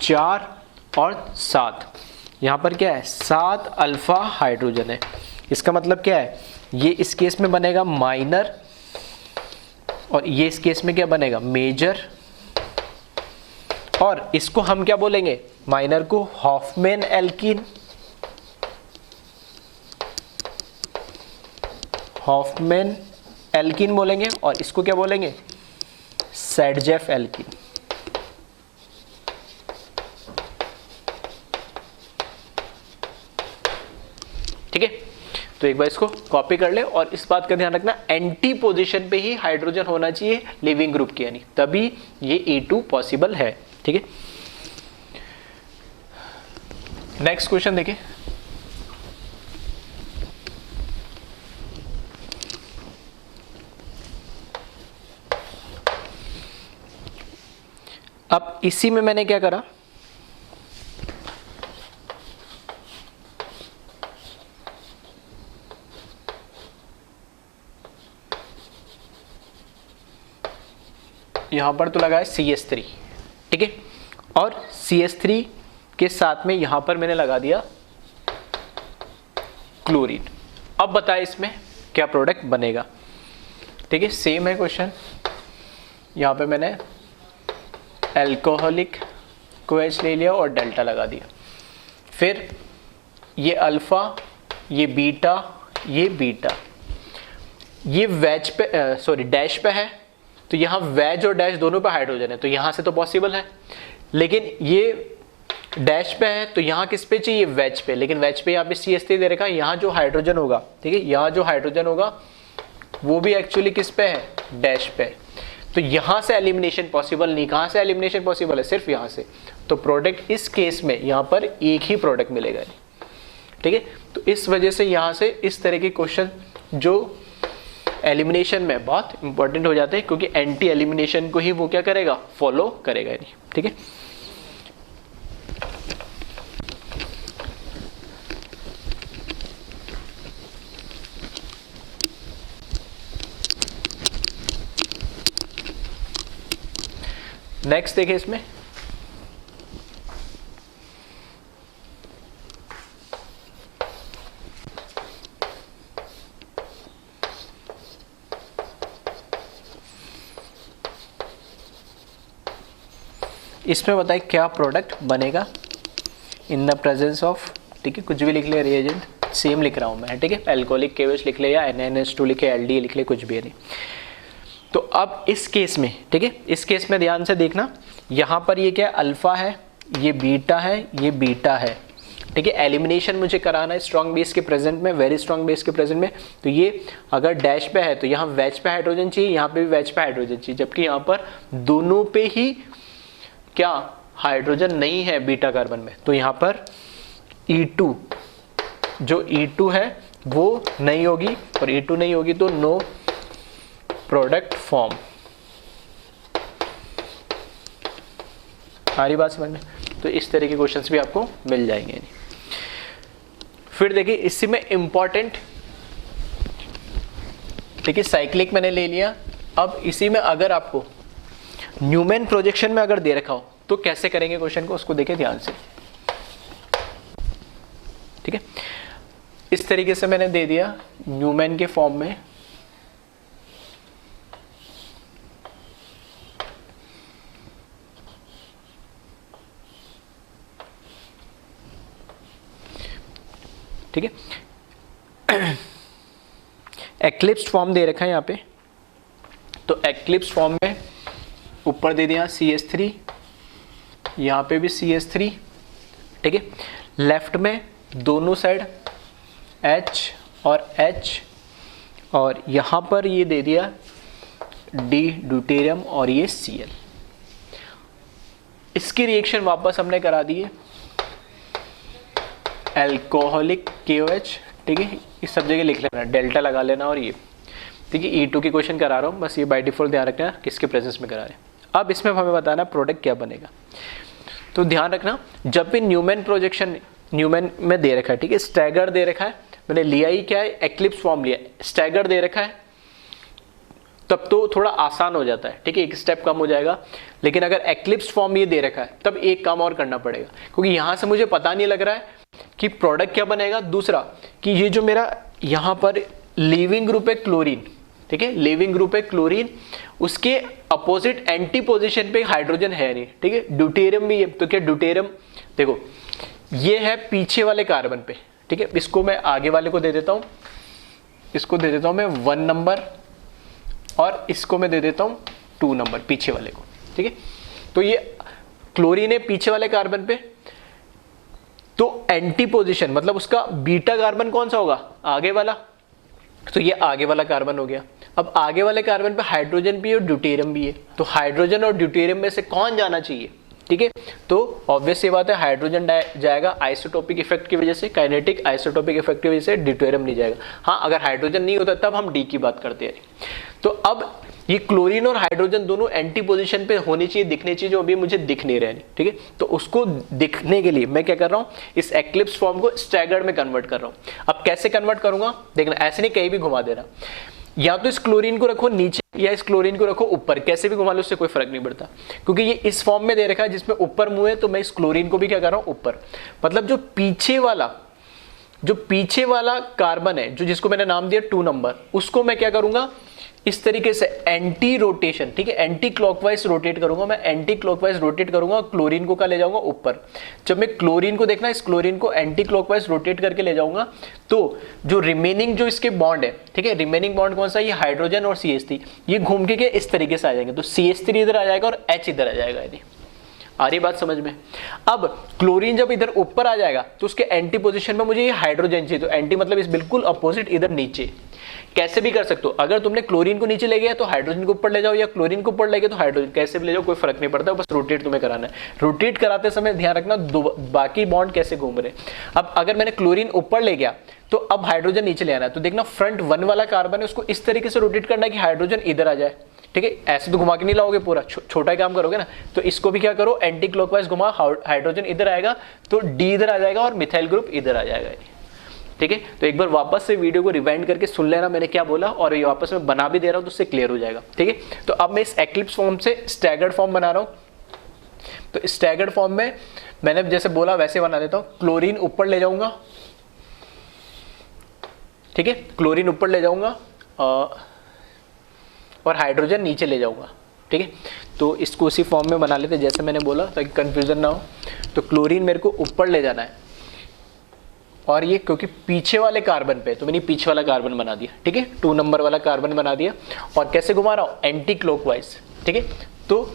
4 और 7, यहां पर क्या है 7 अल्फा हाइड्रोजन है। इसका मतलब क्या है, ये इस केस में बनेगा माइनर और ये इस केस में क्या बनेगा मेजर, और इसको हम क्या बोलेंगे, माइनर को हॉफमैन एल्कीन, हॉफमैन एल्कीन बोलेंगे, और इसको क्या बोलेंगे सैडजेफ एल्कीन। ठीक है, तो एक बार इसको कॉपी कर ले और इस बात का ध्यान रखना एंटी पोजीशन पे ही हाइड्रोजन होना चाहिए लिविंग ग्रुप की, यानी तभी ये E2 पॉसिबल है। ठीक है, नेक्स्ट क्वेश्चन देखिए, अब इसी में मैंने क्या करा, यहां पर तो लगा है CH3। ठीक है, और CH3 के साथ में यहां पर मैंने लगा दिया क्लोरीन। अब बताए इसमें क्या प्रोडक्ट बनेगा। ठीक है, सेम है क्वेश्चन, यहां पे मैंने अल्कोहलिक को H ले लिया और डेल्टा लगा दिया। फिर ये अल्फा, ये बीटा, ये बीटा, ये वेज पे सॉरी डैश पे है, तो यहाँ वेज और डैश दोनों पे हाइड्रोजन है, तो यहाँ से तो पॉसिबल है। लेकिन ये डैश पे है तो यहाँ किस पे चाहिए, वेज पे, लेकिन वेज पे यहाँ पे CH3 दे रखा है। यहाँ जो हाइड्रोजन होगा, ठीक है, यहाँ जो हाइड्रोजन होगा वो भी एक्चुअली किस पे है, डैश पे। तो यहाँ से एलिमिनेशन पॉसिबल नहीं। कहाँ से एलिमिनेशन पॉसिबल है, सिर्फ यहाँ से। तो प्रोडक्ट इस केस में यहाँ पर एक ही प्रोडक्ट मिलेगा, ठीक है। तो इस वजह से यहाँ से इस तरह के क्वेश्चन जो एलिमिनेशन में बहुत इंपॉर्टेंट हो जाते हैं, क्योंकि एंटी एलिमिनेशन को ही वो क्या करेगा, फॉलो करेगा, नहीं, ठीक है। नेक्स्ट देखिए इसमें बताए क्या प्रोडक्ट बनेगा इन द प्रेजेंस ऑफ, ठीक है, कुछ भी लिख ले, रिएजेंट सेम लिख रहा हूं मैं, ठीक है, एल्कोहलिक KOH लिख ले या NaNH2 लिखे, LDA लिख ले, कुछ भी नहीं। तो अब इस केस में, ठीक है, इस केस में ध्यान से देखना, यहाँ पर ये क्या अल्फा है, ये बीटा है, ये बीटा है, ठीक है। एलिमिनेशन मुझे कराना है स्ट्रॉन्ग बेस के प्रेजेंट में, वेरी स्ट्रॉन्ग बेस के प्रेजेंट में। तो ये अगर डैश पे है तो यहाँ वेज पे हाइड्रोजन चाहिए, यहाँ पे भी वेज पे हाइड्रोजन चाहिए, जबकि यहाँ पर दोनों पे ही क्या हाइड्रोजन नहीं है बीटा कार्बन में। तो यहाँ पर E2 जो E2 है वो नहीं होगी, और E2 नहीं होगी तो नो प्रोडक्ट फॉर्म। आ रही बात समझ में? तो इस तरह के क्वेश्चंस भी आपको मिल जाएंगे। फिर देखिए इसी में इंपॉर्टेंट, देखिए साइक्लिक मैंने ले लिया। अब इसी में अगर आपको न्यूमैन प्रोजेक्शन में अगर दे रखा हो तो कैसे करेंगे क्वेश्चन को, उसको देखिए ध्यान से, ठीक है। इस तरीके से मैंने दे दिया न्यूमैन के फॉर्म में, ठीक है। एक्लिप्स फॉर्म दे रखा है यहाँ पे, तो एक्लिप्स फॉर्म में ऊपर दे दिया CH3, यहाँ पे भी CH3, ठीक है। लेफ्ट में दोनों साइड H और H, और यहाँ पर ये दे दिया D ड्यूटेरियम और ये Cl। इसकी रिएक्शन वापस हमने करा दी है एल्कोहलिक KOH, ठीक है। इस सब जगह लिख लेना, डेल्टा लगा लेना, और ये ठीक है E2 की क्वेश्चन करा रहा हूँ, बस ये बाय डिफॉल्ट ध्यान रखना किसके प्रेजेंस में करा रहे हैं। अब इसमें हमें बताना प्रोडक्ट क्या बनेगा। तो ध्यान रखना जब भी न्यूमैन प्रोजेक्शन न्यूमैन में दे रखा है, ठीक है, स्टैगर दे रखा है, मैंने लिया ही क्या है, एक्लिप्स फॉर्म लिया, स्टैगर दे रखा है, तब तो थोड़ा आसान हो जाता है, ठीक है, एक स्टेप कम हो जाएगा। लेकिन अगर एक्लिप्स फॉर्म ये दे रखा है तब एक काम और करना पड़ेगा, क्योंकि यहां से मुझे पता नहीं लग रहा है कि प्रोडक्ट क्या बनेगा। दूसरा कि ये जो मेरा यहाँ पर लीविंग ग्रुप है क्लोरीन, ठीक है, लीविंग ग्रुप है क्लोरीन, उसके अपोजिट एंटी पोजीशन पे हाइड्रोजन है नहीं, ठीक है, ड्यूटेरियम भी है। तो क्या ड्यूटेरियम, देखो ये है पीछे वाले कार्बन पे, ठीक है, इसको मैं आगे वाले को दे देता हूं, इसको दे देता हूं मैं 1 नंबर, और इसको मैं दे देता हूं 2 नंबर पीछे वाले को, ठीक है। तो ये क्लोरीन है पीछे वाले कार्बन पे, तो एंटी पोजीशन मतलब उसका बीटा कार्बन कौन सा होगा, आगे वाला, तो ये आगे वाला कार्बन हो गया। अब आगे वाले कार्बन पे हाइड्रोजन भी है और ड्यूटेरियम भी है, तो हाइड्रोजन और ड्यूटेरियम में से कौन जाना चाहिए, ठीक है। तो ऑब्वियस ये बात है हाइड्रोजन जाएगा आइसोटोपिक इफेक्ट की वजह से, काइनेटिक आइसोटोपिक इफेक्ट की वजह से, ड्यूटेरियम नहीं जाएगा। हाँ अगर हाइड्रोजन नहीं होता तब हम डी की बात करते हैं। तो अब ये क्लोरीन और हाइड्रोजन दोनों एंटी पोजीशन पे होनी चाहिए, दिखने चाहिए, जो अभी मुझे दिख नहीं रहे हैं, ठीक है। तो उसको दिखने के लिए मैं क्या कर रहा हूँ, इस एक्लिप्स फॉर्म को स्टैगर्ड में कन्वर्ट कर रहा हूँ। अब कैसे कन्वर्ट करूंगा देखना, ऐसे नहीं कहीं भी घुमा देना, या तो इस क्लोरीन को रखो नीचे या इस क्लोरीन को रखो ऊपर, कैसे भी घुमा लो उससे कोई फर्क नहीं पड़ता, क्योंकि ये इस फॉर्म में दे रखा है जिसमें ऊपर मुंह है, तो मैं इस क्लोरीन को भी क्या कर रहा हूँ ऊपर, मतलब जो पीछे वाला कार्बन है, जो जिसको मैंने नाम दिया 2 नंबर, उसको मैं क्या करूंगा इस तरीके से एंटी रोटेशन, ठीक है, एंटी क्लॉकवाइज रोटेट करूंगा मैं, एंटी क्लॉकवाइज रोटेट करूंगा, क्लोरीन को क्या ले जाऊंगा ऊपर। जब मैं क्लोरीन को देखना, इस क्लोरीन को एंटी क्लॉकवाइज रोटेट करके ले जाऊंगा तो जो रिमेनिंग जो इसके बॉन्ड है, ठीक है, रिमेनिंग बॉन्ड कौन सा, ये हाइड्रोजन और CH3, ये घूम के इस तरीके से आ जाएंगे। तो CH3 इधर आ जाएगा और H इधर आ जाएगा। यदि आ रही बात समझ में। अब क्लोरीन जब इधर ऊपर आ जाएगा तो उसके एंटी पोजीशन में मुझे ये हाइड्रोजन चाहिए, तो एंटी मतलब इस बिल्कुल अपोजिट इधर नीचे। कैसे भी कर सकते हो, अगर तुमने क्लोरीन को नीचे ले गया तो हाइड्रोजन को ऊपर ले जाओ, या क्लोरीन को ऊपर ले गया तो हाइड्रोजन, कैसे भी ले जाओ कोई फर्क नहीं पड़ता, बस रोटेट तुम्हें कराना है। रोटेट कराते समय ध्यान रखना बाकी बॉन्ड कैसे घूम रहे। अब अगर मैंने क्लोरीन ऊपर ले गया तो अब हाइड्रोजन नीचे ले आना है, तो देखना फ्रंट 1 वाला कार्बन है उसको इस तरीके से रोटेट करना है कि हाइड्रोजन इधर आ जाए, ठीक है। ऐसे तो घुमा के नहीं लाओगे पूरा, छोटा ही काम करोगे ना। तो इसको भी क्या करो, एंटी क्लॉकवाइज घुमा, हाइड्रोजन इधर आएगा तो D इधर आ जाएगा और मिथाइल ग्रुप इधर आ जाएगा, ठीक है। तो एक बार वापस से वीडियो को रिवाइंड करके सुन लेना मैंने क्या बोला, और ये वापस में बना भी दे रहा हूं तो उससे क्लियर हो जाएगा, ठीक है। तो अब मैं इस एक्लिप्स फॉर्म से स्टैगर्ड फॉर्म बना रहा हूं। तो स्टैगर्ड फॉर्म में मैंने जैसे बोला वैसे बना देता हूं। क्लोरीन ऊपर ले जाऊंगा, ठीक है, क्लोरीन ऊपर ले जाऊंगा और हाइड्रोजन नीचे ले जाऊंगा, ठीक है। तो इसको उसी फॉर्म में बना लेते जैसे मैंने बोला ताकि कंफ्यूजन ना हो। तो क्लोरीन मेरे को ऊपर ले जाना है, और ये क्योंकि पीछे वाले कार्बन पे, तो मैंने पीछे वाला कार्बन बना दिया, ठीक है, 2 नंबर वाला कार्बन बना दिया। और कैसे घुमा रहा हूं, एंटी क्लॉकवाइज, ठीक है। तो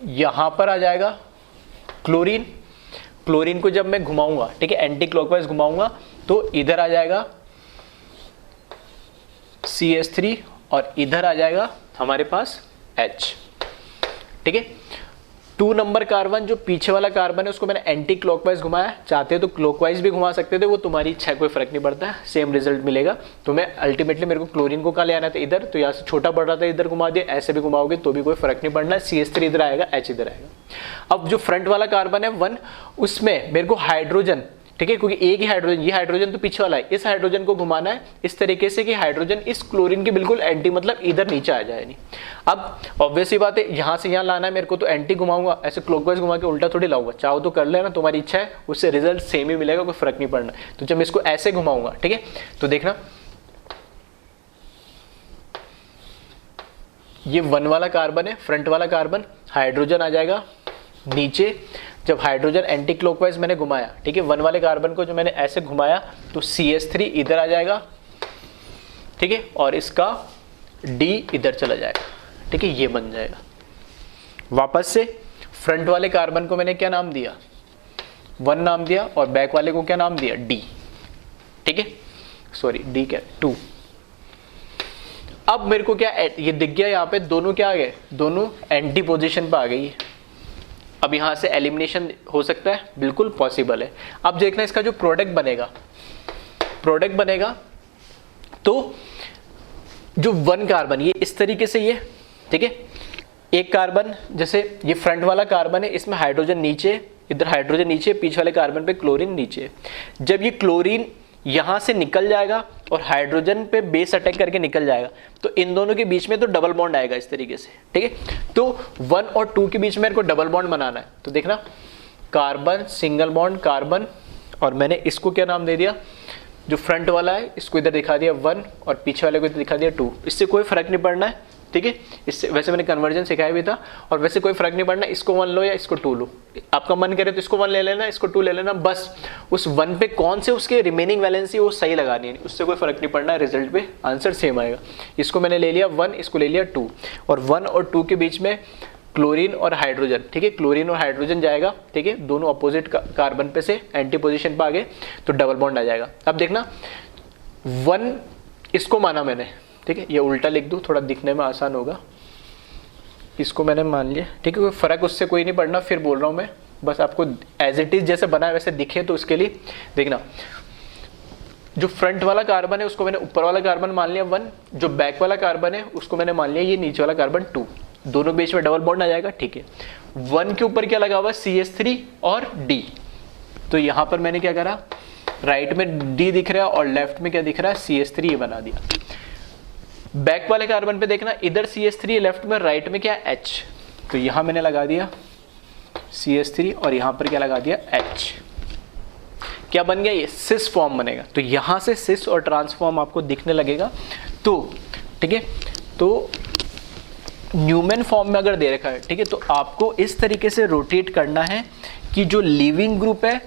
यहां पर आ जाएगा क्लोरीन, क्लोरीन को जब मैं घुमाऊंगा, ठीक है, एंटी क्लॉकवाइज घुमाऊंगा तो इधर आ जाएगा CH3 और इधर आ जाएगा हमारे पास H, ठीक है। 2 नंबर कार्बन जो पीछे वाला कार्बन है उसको मैंने एंटी क्लॉकवाइज घुमाया, चाहते तो क्लॉकवाइज भी घुमा सकते थे, वो तुम्हारी इच्छा है, कोई फर्क नहीं पड़ता है, सेम रिजल्ट मिलेगा। तो मैं अल्टीमेटली मेरे को क्लोरीन को कहाँ ले आना था, इधर, तो यहाँ से छोटा बढ़ रहा था इधर घुमा दिया, ऐसे भी घुमाओगे तो भी कोई फर्क नहीं पड़ना है। CH3 इधर आएगा, H इधर आएगा। अब जो फ्रंट वाला कार्बन है 1, उसमें मेरे को हाइड्रोजन, ठीक है, क्योंकि एक ही हाइड्रोजन, ये हाइड्रोजन तो पीछे वाला है, इस हाइड्रोजन को घुमाना है इस तरीके से कि हाइड्रोजन इस क्लोरीन के बिल्कुल एंटी, मतलब इधर नीचे आ जाए नहीं। अब ऑब्वियस ही बात है, यहां से यहां लाना है मेरे को, तो एंटी घुमाऊंगा, ऐसे क्लॉकवाइज घुमा के उल्टा थोड़ी लाऊंगा, चाहो तो कर लेना, तुम्हारी इच्छा है, उससे रिजल्ट सेम ही मिलेगा, कोई फर्क नहीं पड़ना। तो जब मैं इसको ऐसे घुमाऊंगा, ठीक है, तो देखना ये 1 वाला कार्बन है, फ्रंट वाला कार्बन, हाइड्रोजन आ जाएगा नीचे। जब हाइड्रोजन एंटी क्लॉकवाइज मैंने घुमाया, ठीक है, 1 वाले कार्बन को जो मैंने ऐसे घुमाया तो CH3 इधर आ जाएगा, ठीक है, और इसका D इधर चला जाएगा, ठीक है, ये बन जाएगा। वापस से फ्रंट वाले कार्बन को मैंने क्या नाम दिया, 1 नाम दिया, और बैक वाले को क्या नाम दिया, D, ठीक है, सॉरी D क्या, 2। अब मेरे को क्या ये दिख गया, यहाँ पे दोनों क्या आ गए, दोनों एंटी पोजीशन पे आ गई। अब यहां से एलिमिनेशन हो सकता है, बिल्कुल पॉसिबल है। अब देखना इसका जो प्रोडक्ट बनेगा तो जो 1 कार्बन ये इस तरीके से, ये ठीक है, एक कार्बन जैसे ये फ्रंट वाला कार्बन है, इसमें हाइड्रोजन नीचे, इधर हाइड्रोजन नीचे, पीछे वाले कार्बन पे क्लोरीन नीचे। जब ये क्लोरीन यहां से निकल जाएगा और हाइड्रोजन पे बेस अटैक करके निकल जाएगा तो इन दोनों के बीच में तो डबल बॉन्ड आएगा इस तरीके से, ठीक है। तो 1 और 2 के बीच में मेरे को डबल बॉन्ड बनाना है। तो देखना कार्बन, सिंगल बॉन्ड कार्बन, और मैंने इसको क्या नाम दे दिया, जो फ्रंट वाला है इसको इधर दिखा दिया 1 और पीछे वाले को इधर दिखा दिया 2। इससे कोई फर्क नहीं पड़ना है, ठीक है। इससे वैसे मैंने कन्वर्जन सिखाया भी था, और वैसे कोई फर्क नहीं पड़ना, इसको 1 लो या इसको 2 लो, आपका मन करे तो इसको 1 ले लेना, इसको 2 ले लेना, बस उस 1 पे कौन से उसके रिमेनिंग वैलेंसी वो सही लगानी है, उससे कोई फर्क नहीं पड़ना, रिजल्ट पे आंसर सेम आएगा। इसको मैंने ले लिया 1, इसको ले लिया 2, और 1 और 2 के बीच में क्लोरीन और हाइड्रोजन, ठीक है, क्लोरीन और हाइड्रोजन जाएगा, ठीक है, दोनों अपोजिट कार्बन पे से एंटी पोजीशन पे आ गए तो डबल बॉन्ड आ जाएगा। अब देखना 1 इसको माना मैंने, ठीक है, ये उल्टा लिख दूं थोड़ा दिखने में आसान होगा, इसको मैंने मान लिया, ठीक है, कोई फर्क उससे कोई नहीं पड़ना, फिर बोल रहा हूं मैं, बस आपको एज इट इज जैसे बना है वैसे दिखे, तो उसके लिए देखना जो फ्रंट वाला कार्बन है उसको मैंने ऊपर वाला कार्बन मान लिया 1, जो बैक वाला कार्बन है उसको मैंने मान लिया ये नीचे वाला कार्बन 2, दोनों बीच में डबल बॉन्ड आ जाएगा, ठीक है। 1 के ऊपर क्या लगा हुआ, CH3 और D, तो यहां पर मैंने क्या करा, राइट में D दिख रहा है और लेफ्ट में क्या दिख रहा है, CH3, ये बना दिया। बैक वाले कार्बन पे देखना, इधर CH3 लेफ्ट में, राइट में क्या H, तो यहां मैंने लगा दिया CH3 और यहां पर क्या लगा दिया H। क्या बन गया, ये सिस फॉर्म बनेगा। तो यहां से सिस और ट्रांस फॉर्म आपको दिखने लगेगा, तो ठीक है, तो न्यूमैन फॉर्म में अगर दे रखा है, ठीक है, तो आपको इस तरीके से रोटेट करना है कि जो लीविंग ग्रुप है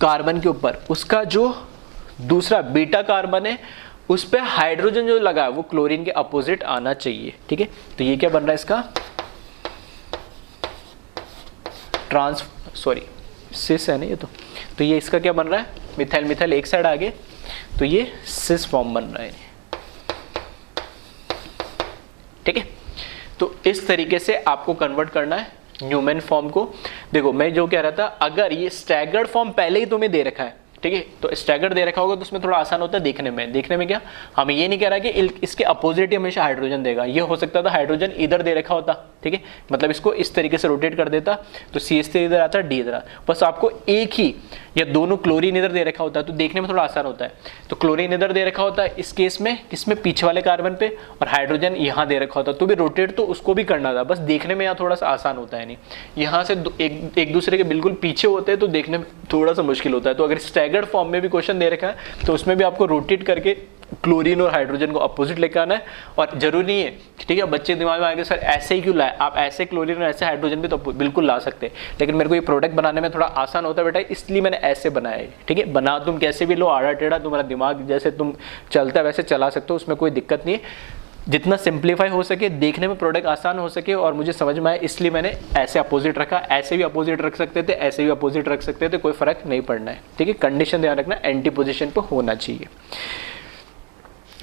कार्बन के ऊपर, उसका जो दूसरा बीटा कार्बन है उस पे हाइड्रोजन जो लगा है वो क्लोरीन के अपोजिट आना चाहिए, ठीक है। तो ये क्या बन रहा है इसका सिस है ना ये, तो ये इसका क्या बन रहा है, मिथाइल मिथाइल एक साइड आगे, तो ये सिस फॉर्म बन रहा है, ठीक है। तो इस तरीके से आपको कन्वर्ट करना है न्यूमैन फॉर्म को। देखो मैं जो कह रहा था, अगर ये स्टैगर्ड फॉर्म पहले ही तुम्हें दे रखा है, ठीक है, तो स्टैगर्ड दे रखा होगा तो उसमें थोड़ा आसान होता है देखने में क्या, हमें ये नहीं कह रहा कि इसके अपोजिट ही हमेशा हाइड्रोजन देगा, ये हो सकता था हाइड्रोजन इधर दे रखा होता, ठीक है, मतलब इसको इस तरीके से रोटेट कर देता तो CH3 इधर आता, D इधर, बस आपको एक ही या दोनों क्लोरीन इधर दे रखा होता है तो देखने में थोड़ा आसान होता है। तो क्लोरीन इधर दे रखा होता है इस केस में, किसमें, पीछे वाले कार्बन पे, और हाइड्रोजन यहाँ दे रखा होता है, तो भी रोटेट तो उसको भी करना था, बस देखने में यहाँ थोड़ा सा आसान होता है। नहीं, यहाँ से एक दूसरे के बिल्कुल पीछे होते हैं तो देखने में थोड़ा सा मुश्किल होता है। तो अगर स्टैगर्ड फॉर्म में भी क्वेश्चन दे रखा है तो उसमें भी आपको रोटेट करके क्लोरीन और हाइड्रोजन को अपोजिट लेकर आना है। और जरूरी नहीं है, ठीक है, बच्चे दिमाग में आएंगे सर ऐसे ही क्यों लाए, आप ऐसे क्लोरीन और ऐसे हाइड्रोजन भी तो बिल्कुल ला सकते हैं, लेकिन मेरे को ये प्रोडक्ट बनाने में थोड़ा आसान होता है बेटा, इसलिए मैंने ऐसे बनाया है, ठीक है। बना तुम कैसे भी लो, आड़ा टेढ़ा, तुम्हारा दिमाग जैसे तुम चलता है वैसे चला सकते हो, उसमें कोई दिक्कत नहीं है। जितना सिंप्लीफाई हो सके, देखने में प्रोडक्ट आसान हो सके और मुझे समझ में आए, इसलिए मैंने ऐसे अपोजिट रखा। ऐसे भी अपोजिट रख सकते थे, ऐसे भी अपोजिट रख सकते थे, कोई फर्क नहीं पड़ना है, ठीक है। कंडीशन ध्यान रखना, एंटी पोजीशन पर होना चाहिए।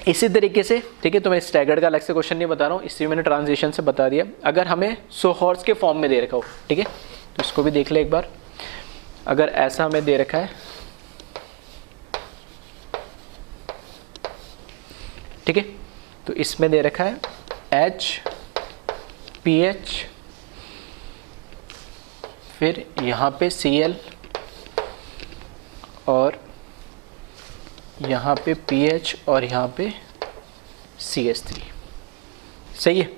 इसी तरीके से, ठीक है, तो मैं स्टैगर्ड का अलग से क्वेश्चन नहीं बता रहा हूँ, इसलिए मैंने ट्रांजिशन से बता दिया। अगर हमें सोहॉर्स के फॉर्म में दे रखा हो, ठीक है, तो इसको भी देख ले एक बार। अगर ऐसा हमें दे रखा है, ठीक है, तो इसमें दे रखा है HPH, फिर यहाँ पे Cl और यहाँ पे PH और यहाँ पे CH3, सही है।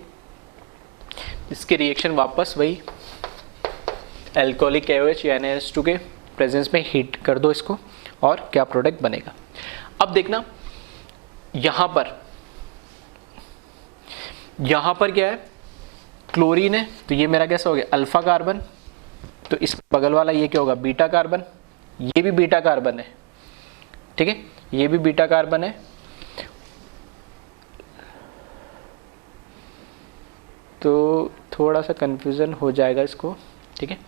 इसके रिएक्शन वापस वही एल्कोहलिक KOH या NaS2 के प्रेजेंस में हीट कर दो इसको, और क्या प्रोडक्ट बनेगा। अब देखना यहाँ पर क्या है, क्लोरीन है, तो ये मेरा कैसा हो गया, अल्फा कार्बन, तो इस बगल वाला ये क्या होगा, बीटा कार्बन, ये भी बीटा कार्बन है, ठीक है, ये भी बीटा कार्बन है। तो थोड़ा सा कंफ्यूजन हो जाएगा इसको, ठीक है,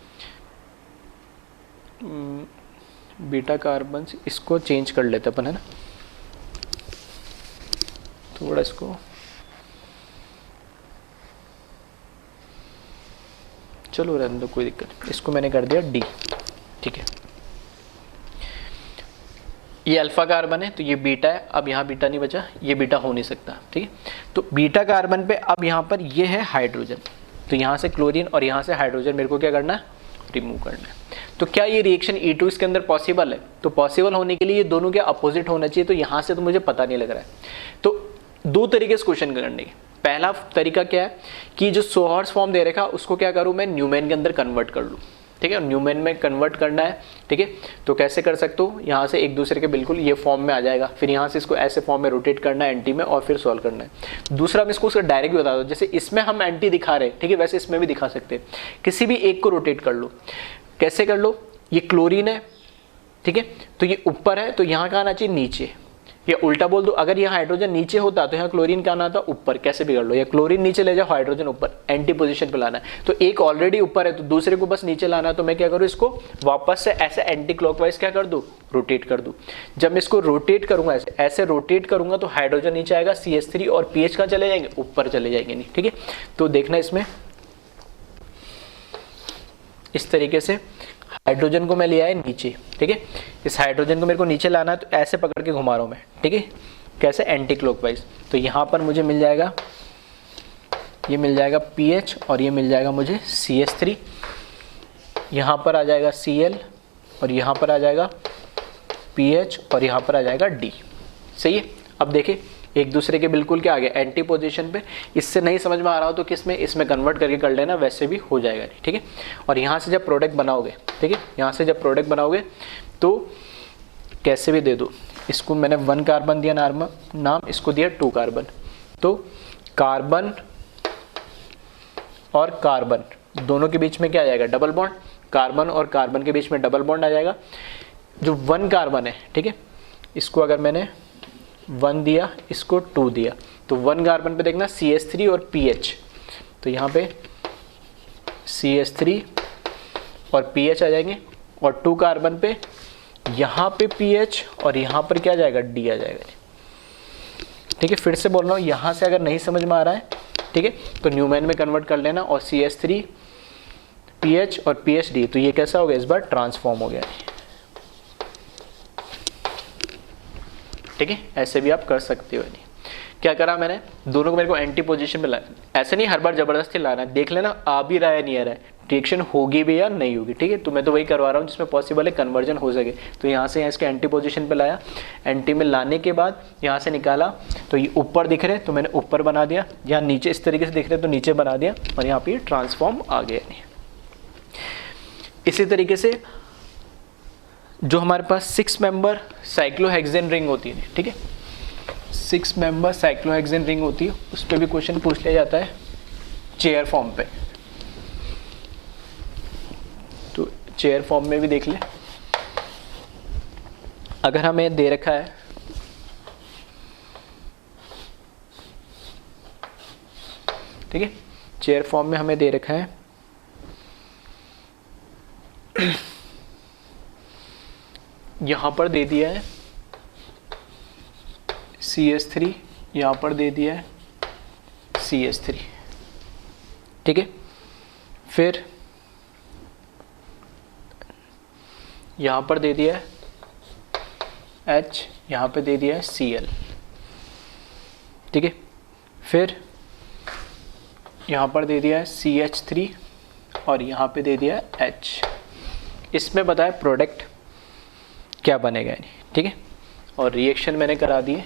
बीटा कार्बन, इसको चेंज कर लेते अपन, है ना, थोड़ा इसको, चलो रहने दो, कोई दिक्कत नहीं, इसको मैंने कर दिया D, ठीक है। ये अल्फा कार्बन है तो ये बीटा है, अब यहाँ बीटा नहीं बचा, ये बीटा हो नहीं सकता, ठीक है। तो बीटा कार्बन पे अब यहाँ पर ये है हाइड्रोजन, तो यहाँ से क्लोरीन और यहाँ से हाइड्रोजन मेरे को क्या करना है, रिमूव करना है। तो क्या ये रिएक्शन E2 इसके अंदर पॉसिबल है, तो पॉसिबल होने के लिए ये दोनों क्या अपोजिट होना चाहिए, तो यहाँ से तो मुझे पता नहीं लग रहा है। तो दो तरीके से क्वेश्चन करने के, पहला तरीका क्या है कि जो सोहर्स फॉर्म दे रखा उसको क्या करूँ मैं, न्यूमैन के अंदर कन्वर्ट कर लूँ, ठीक है, न्यूमैन में कन्वर्ट करना है, ठीक है। तो कैसे कर सकते हो, यहाँ से एक दूसरे के बिल्कुल ये फॉर्म में आ जाएगा, फिर यहाँ से इसको ऐसे फॉर्म में रोटेट करना है एंटी में, और फिर सॉल्व करना है। दूसरा मैं इसको उसका डायरेक्ट भी बता दो, जैसे इसमें हम एंटी दिखा रहे हैं, ठीक है, वैसे इसमें भी दिखा सकते हैं। किसी भी एक को रोटेट कर लो, कैसे कर लो, ये क्लोरीन है, ठीक है, तो ये ऊपर है, तो यहाँ का आना चाहिए नीचे, या उल्टा बोल दो, अगर यहाँ हाइड्रोजन नीचे होता तो यहाँ क्लोरीन का आना था ऊपर, कैसे भी कर लो, या क्लोरीन नीचे ले जाओ, हाइड्रोजन ऊपर, एंटी पोजीशन पे लाना है। तो एक ऑलरेडी ऊपर है तो दूसरे को बस नीचे लाना है, तो मैं क्या करूँ, इसको वापस से ऐसे एंटी क्लॉकवाइज क्या कर दूँ, रोटेट कर दूँ। जब मैं इसको रोटेट करूंगा, ऐसे रोटेट करूंगा, तो हाइड्रोजन नीचे आएगा, CH3 और PH कहाँ चले जाएंगे, ऊपर चले जाएंगे, नहीं, ठीक है। तो देखना इसमें इस तरीके से हाइड्रोजन को मैं ले आया नीचे, ठीक है, इस हाइड्रोजन को मेरे को नीचे लाना है, तो ऐसे पकड़ के घुमा रहा हूं मैं, ठीक है, कैसे, एंटी क्लॉकवाइज। तो यहाँ पर मुझे मिल जाएगा, ये मिल जाएगा PH और ये मिल जाएगा मुझे CH3, यहाँ पर आ जाएगा Cl और यहाँ पर आ जाएगा PH और यहाँ पर आ जाएगा D, सही है। अब देखिए एक दूसरे के बिल्कुल क्या आ गया, एंटी पोजीशन पे। इससे नहीं समझ में आ रहा हो तो किसमें, इसमें कन्वर्ट करके कर लेना, वैसे भी हो जाएगा, ठीक है। और यहाँ से जब प्रोडक्ट बनाओगे, ठीक है, यहाँ से जब प्रोडक्ट बनाओगे तो कैसे भी दे दो, इसको मैंने 1 कार्बन दिया नाम, इसको दिया 2 कार्बन, तो कार्बन और कार्बन दोनों के बीच में क्या आ जाएगा, डबल बॉन्ड। कार्बन और कार्बन के बीच में डबल बॉन्ड आ जाएगा। जो 1 कार्बन है, ठीक है, इसको अगर मैंने 1 दिया, इसको 2 दिया, तो 1 कार्बन पे देखना CH3 और PH, तो यहाँ पे CH3 और PH आ जाएंगे, और 2 कार्बन पे यहाँ पे PH और यहाँ पर क्या आ जाएगा, D आ जाएगा। ठीक है, फिर से बोल रहा हूँ, यहाँ से अगर नहीं समझ में आ रहा है, ठीक है, तो न्यूमैन में कन्वर्ट कर लेना, और CH3 PH और PHD, तो ये कैसा हो गया, इस बार ट्रांसफॉर्म हो गया। ठीक है, ऐसे भी आप कर सकते हो। नहीं क्या करा मैंने, दोनों को मेरे को एंटी पोजीशन पे लाना, ऐसे नहीं हर बार जबरदस्ती लाना है, देख लेना आ भी रहा है नहीं आ रहा है, रिएक्शन होगी भी या नहीं होगी। ठीक है, तो मैं तो वही करवा रहा हूँ जिसमें पॉसिबल है कन्वर्जन हो सके। तो यहाँ से यहाँ इसके एंटी पोजीशन पे लाया, एंटी में लाने के बाद यहाँ से निकाला, तो ये ऊपर दिख रहे तो मैंने ऊपर बना दिया, यहाँ नीचे इस तरीके से दिख रहे तो नीचे बना दिया, और यहाँ पे ट्रांसफॉर्म आ गया। इसी तरीके से जो हमारे पास 6 मेंबर साइक्लोहेक्सेन रिंग होती है, ठीक है, 6 मेंबर साइक्लोहेक्सेन रिंग होती है, उस पर भी क्वेश्चन पूछ लिया जाता है चेयर फॉर्म पे। तो चेयर फॉर्म में भी देख ले, अगर हमें दे रखा है ठीक है, चेयर फॉर्म में हमें दे रखा है यहाँ पर दे दिया है CH3, यहाँ पर दे दिया है CH3, ठीक है, फिर यहाँ पर दे दिया है H, यहाँ पे दे दिया है Cl, ठीक है, फिर यहाँ पर दे दिया है CH3 और यहाँ पे दे दिया है H। इसमें बताया प्रोडक्ट क्या बनेगा, ठीक है, और रिएक्शन मैंने करा दिए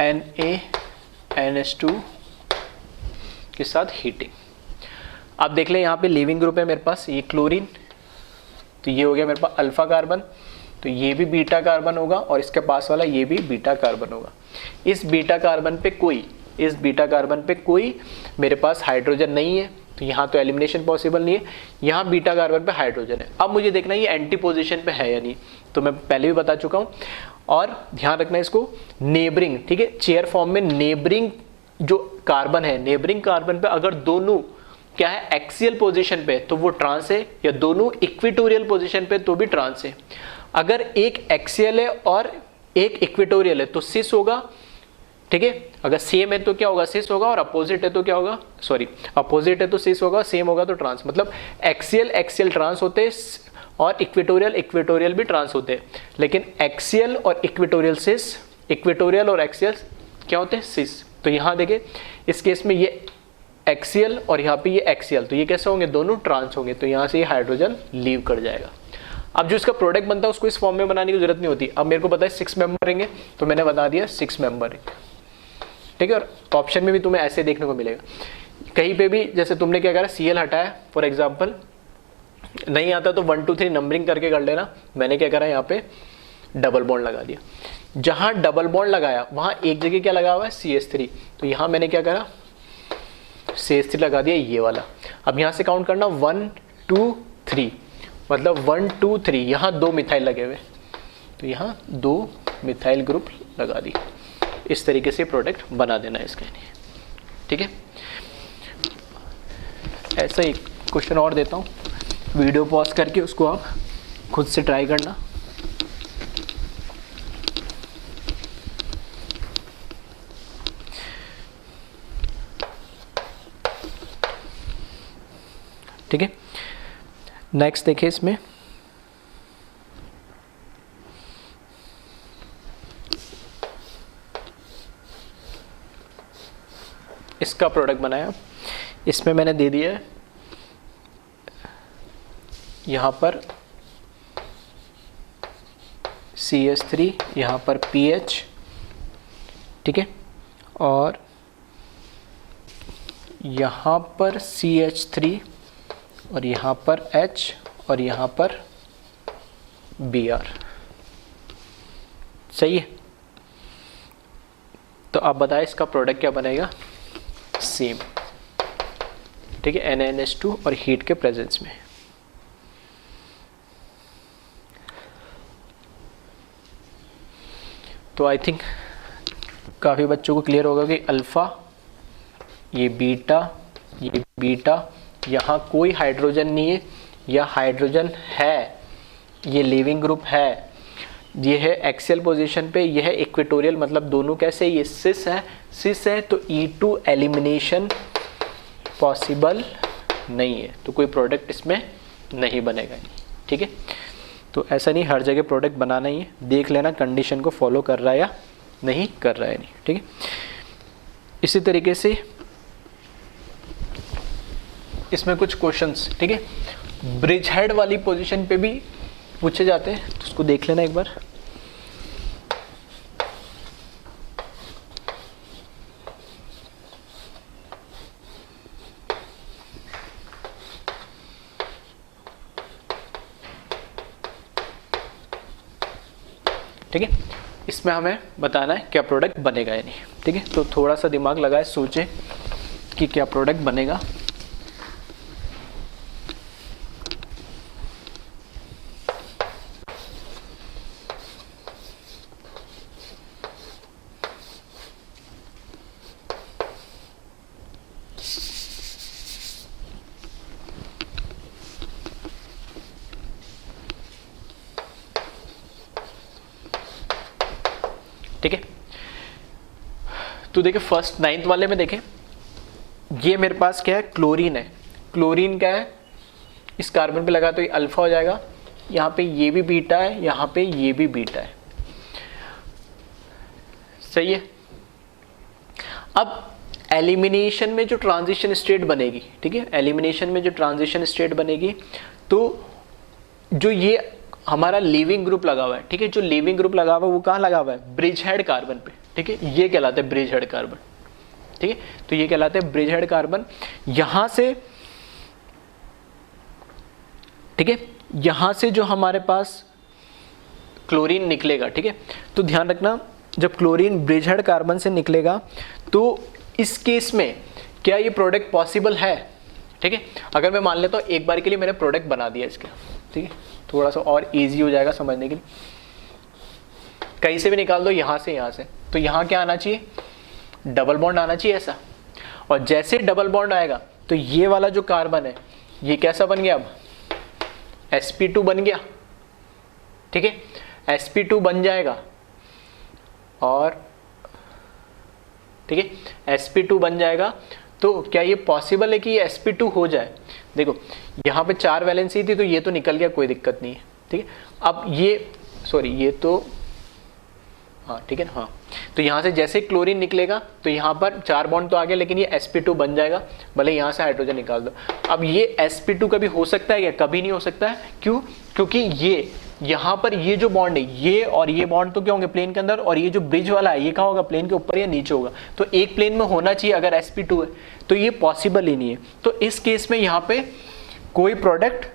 NaNH2 के साथ हीटिंग। अब देख ले यहाँ पे लीविंग ग्रुप है मेरे पास, ये क्लोरीन, तो ये हो गया मेरे पास अल्फा कार्बन, तो ये भी बीटा कार्बन होगा, और इसके पास वाला ये भी बीटा कार्बन होगा। इस बीटा कार्बन पे कोई मेरे पास हाइड्रोजन नहीं है, तो यहाँ तो एलिमिनेशन पॉसिबल नहीं है। यहाँ बीटा कार्बन पे हाइड्रोजन है। अब मुझे देखना ये एंटी पोजीशन पे है या नहीं, तो मैं पहले भी बता चुका हूँ। और ध्यान रखना इसको, नेबरिंग, ठीक है, चेयर फॉर्म में नेबरिंग जो कार्बन है, नेबरिंग कार्बन पे अगर दोनों क्या है एक्सियल पोजीशन पे तो वो ट्रांस है, या दोनों इक्वेटोरियल पोजीशन पे तो भी ट्रांस है। अगर एक एक्सियल है और एक इक्वेटोरियल है तो सिस होगा, ठीक है, अगर सेम है तो क्या होगा, सिस होगा, और अपोजिट है तो क्या होगा, सॉरी अपोजिट है तो सिस होगा, सेम होगा तो ट्रांस। मतलब एक्सियल ट्रांस होते हैं और इक्वेटोरियल भी ट्रांस होते हैं, लेकिन एक्सियल और इक्वेटोरियल सिस, इक्वेटोरियल और एक्सियल क्या होते हैं, सिस। तो यहाँ देखें इस केस में ये एक्सियल और यहाँ पे ये एक्सियल, तो ये कैसे होंगे, दोनों ट्रांस होंगे, तो यहाँ से ये हाइड्रोजन लीव कर जाएगा। अब जो इसका प्रोडक्ट बनता है उसको इस फॉर्म में बनाने की जरूरत नहीं होती। अब मेरे को पता है 6 मेंबर रहेंगे, तो मैंने बता दिया 6 मेंबर रिंग, ठीक है। और ऑप्शन में भी तुम्हें ऐसे देखने को मिलेगा, कहीं पे भी जैसे तुमने क्या करा, Cl हटाया फॉर एग्जाम्पल, नहीं आता तो 1 2 3 नंबरिंग करके कर लेना। मैंने क्या करा, यहाँ पे डबल बॉन्ड लगा दिया, जहां डबल बॉन्ड लगाया वहां एक जगह क्या लगा हुआ है, CH3, तो यहाँ मैंने क्या करा, CH3 लगा दिया ये वाला। अब यहाँ से काउंट करना 1 2 3, मतलब 1 2 3, यहाँ 2 मिथाइल लगे हुए, तो यहाँ 2 मिथाइल ग्रुप लगा दी। इस तरीके से प्रोडक्ट बना देना है इसका, ठीक है। ऐसा एक क्वेश्चन और देता हूँ, वीडियो पॉज करके उसको आप खुद से ट्राई करना। ठीक है, नेक्स्ट देखिए, इसमें इसका प्रोडक्ट बनाया, इसमें मैंने दे दिया है यहाँ पर CH3, यहाँ पर PH, ठीक है, और यहाँ पर CH3 और यहाँ पर H और यहाँ पर Br, सही है। आप बताएं इसका प्रोडक्ट क्या बनेगा, सेम, ठीक है, NaNH2 और हीट के प्रेजेंस में। तो आई थिंक काफ़ी बच्चों को क्लियर होगा कि अल्फ़ा, ये बीटा, यहाँ कोई हाइड्रोजन नहीं है, या हाइड्रोजन है, ये लीविंग ग्रुप है, ये है एक्सियल पोजीशन पे, ये है इक्वेटोरियल, मतलब दोनों कैसे, ये सिस है, तो E2 एलिमिनेशन पॉसिबल नहीं है, तो कोई प्रोडक्ट इसमें नहीं बनेगा, ठीक है। तो ऐसा नहीं हर जगह प्रोडक्ट बनाना ही है, देख लेना कंडीशन को फॉलो कर रहा है या नहीं कर रहा है, नहीं, ठीक है। इसी तरीके से इसमें कुछ क्वेश्चंस, ठीक है, ब्रिज हेड वाली पोजीशन पे भी पूछे जाते हैं, तो उसको देख लेना एक बार। ठीक है, इसमें हमें बताना है क्या प्रोडक्ट बनेगा या नहीं, ठीक है। तो थोड़ा सा दिमाग लगाए, सोचे कि क्या प्रोडक्ट बनेगा। ठीक है, तो देखिए फर्स्ट 9th वाले में देखें, ये मेरे पास क्या है, क्लोरीन है। क्लोरीन क्या है, इस कार्बन पे लगा तो ये अल्फा हो जाएगा, यहाँ पे ये भी बीटा है, यहाँ पे ये भी बीटा है, सही है। अब एलिमिनेशन में जो ट्रांजिशन स्टेट बनेगी, ठीक है, एलिमिनेशन में जो ट्रांजिशन स्टेट बनेगी, तो जो ये हमारा लीविंग ग्रुप लगा हुआ है, ठीक है, जो लीविंग ग्रुप लगा हुआ है वो कहाँ लगा हुआ है, ब्रिज हेड कार्बन पे, ठीक है, ये कहलाते हैं ब्रिज हेड कार्बन, ठीक है। तो ये कहलाते हैं ब्रिज हेड कार्बन। यहां से, ठीक है, यहां से जो हमारे पास क्लोरीन निकलेगा, ठीक है, तो ध्यान रखना जब क्लोरीन ब्रिज हेड कार्बन से निकलेगा तो इस केस में क्या ये प्रोडक्ट पॉसिबल है, ठीक है। अगर मैं मान लेता हूं एक बार के लिए मैंने प्रोडक्ट बना दिया इसके, ठीक है, थोड़ा सा और इजी हो जाएगा समझने के लिए, कहीं से भी निकाल दो, यहां से, तो यहां क्या आना चाहिए, डबल बॉन्ड आना चाहिए ऐसा, और जैसे डबल बॉन्ड आएगा तो ये वाला जो कार्बन है ये कैसा बन गया, अब sp2 बन गया, ठीक है, sp2 बन जाएगा, और ठीक है sp2 बन जाएगा। तो क्या ये पॉसिबल है कि ये sp2 हो जाए, देखो यहाँ पे 4 वैलेंसी थी तो ये तो निकल गया, कोई दिक्कत नहीं है, ठीक है। अब ये सॉरी ये तो हाँ ठीक है ना, हाँ, तो यहाँ से जैसे क्लोरीन निकलेगा तो यहाँ पर 4 बॉन्ड तो आ गया, लेकिन ये sp2 बन जाएगा, भले यहाँ से हाइड्रोजन निकाल दो। अब ये sp2 कभी हो सकता है या कभी नहीं हो सकता है, क्यों, क्योंकि ये यहाँ पर ये जो बॉन्ड है, ये और ये बॉन्ड तो क्या होंगे प्लेन के अंदर, और ये जो ब्रिज वाला है ये कहाँ होगा, प्लेन के ऊपर या नीचे होगा, तो एक प्लेन में होना चाहिए अगर sp2 है, तो ये पॉसिबल ही नहीं है। तो इस केस में यहाँ पे कोई प्रोडक्ट,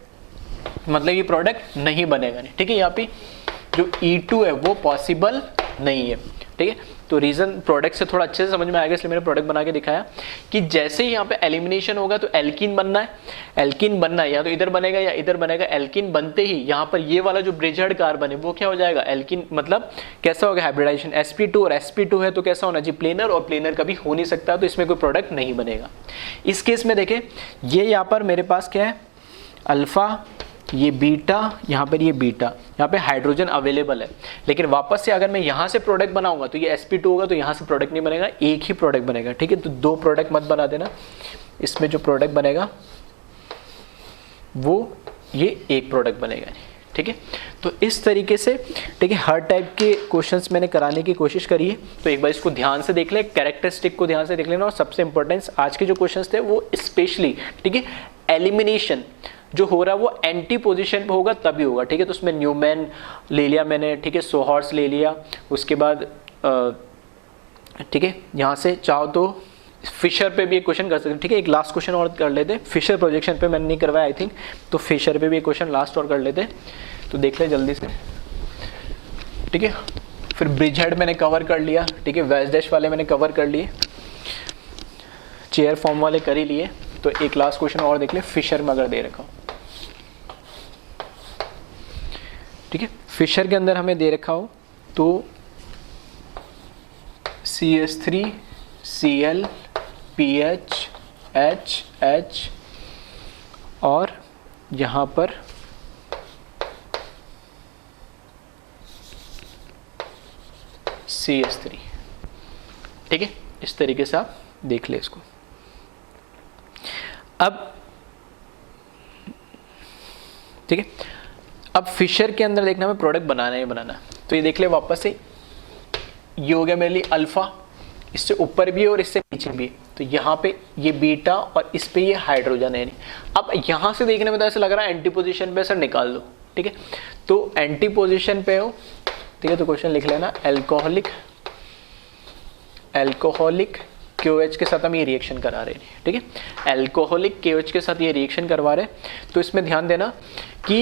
मतलब ये प्रोडक्ट नहीं बनेगा, नहीं, ठीक है, यहाँ पे जो E2 है वो पॉसिबल नहीं है, ठीक है। तो रीजन प्रोडक्ट से थोड़ा अच्छे से समझ में आएगा, इसलिए मैंने प्रोडक्ट बना के दिखाया कि जैसे ही यहाँ पे एलिमिनेशन होगा तो एल्कीन बनना है, एल्कीन बनना है या तो इधर बनेगा या इधर बनेगा, एल्कीन बनते ही यहाँ पर ये वाला जो ब्रिज हेड कार्बन है वो क्या हो जाएगा, एल्कीन, मतलब कैसा होगा हाइब्रिडाइजेशन, sp2 और sp2 है तो कैसा होना चाहिए, प्लेनर, और प्लेनर कभी हो नहीं सकता, तो इसमें कोई प्रोडक्ट नहीं बनेगा। इस केस में देखें ये यहाँ पर मेरे पास क्या है, अल्फा, ये बीटा, यहाँ पर ये बीटा, यहाँ पे हाइड्रोजन अवेलेबल है, लेकिन वापस से अगर मैं यहाँ से प्रोडक्ट बनाऊंगा तो ये sp2 होगा, तो यहाँ से प्रोडक्ट नहीं बनेगा, एक ही प्रोडक्ट बनेगा, ठीक है। तो 2 प्रोडक्ट मत बना देना, इसमें जो प्रोडक्ट बनेगा वो ये एक प्रोडक्ट बनेगा, ठीक है। तो इस तरीके से, ठीक है, हर टाइप के क्वेश्चंस मैंने कराने की कोशिश करी है, तो एक बार इसको ध्यान से देख ले, कैरेक्टरिस्टिक को ध्यान से देख लेना, और सबसे इंपॉर्टेंस आज के जो क्वेश्चंस थे वो स्पेशली, ठीक है, एलिमिनेशन जो हो रहा है वो एंटी पोजीशन पे होगा तभी होगा, ठीक है। तो उसमें न्यूमैन ले लिया मैंने, ठीक है, सोहर्स ले लिया, उसके बाद ठीक है, यहाँ से चाहो तो फिशर पे भी एक क्वेश्चन कर सकते हैं, ठीक है। एक लास्ट क्वेश्चन और कर लेते, फिशर प्रोजेक्शन पे मैंने नहीं करवाया आई थिंक, तो फिशर पे भी एक क्वेश्चन लास्ट और कर लेते, तो देख ले जल्दी से, ठीक है। फिर ब्रिज हेड मैंने कवर कर लिया, ठीक है, वेस्ट डैश वाले मैंने कवर कर लिए, चेयर फॉर्म वाले कर ही लिए। तो एक लास्ट क्वेश्चन और देख ले, फिशर में अगर दे रखा हो, ठीक है, फिशर के अंदर हमें दे रखा हो तो CH3 Cl PH HH और यहाँ पर CH3, ठीक है, इस तरीके से आप देख ले इसको। अब ठीक है, अब फिशर के अंदर देखना हमें प्रोडक्ट बनाना ही बनाना है। तो ये देख ले वापस से, ये हो गया मेरे लिए अल्फा, इससे ऊपर भी है और इससे नीचे भी है, तो यहाँ पे ये बीटा और इस पे ये हाइड्रोजन है। अब यहाँ से देखने में तो ऐसा लग रहा है एंटी पोजीशन पे सर निकाल दो, ठीक है, तो एंटी पोजीशन पे हो, ठीक है, तो क्वेश्चन लिख लेना, एल्कोहलिक KOH के साथ हम ये रिएक्शन करा रहे हैं, ठीक है, एल्कोहलिक KOH के साथ ये रिएक्शन करवा रहे हैं। तो इसमें ध्यान देना कि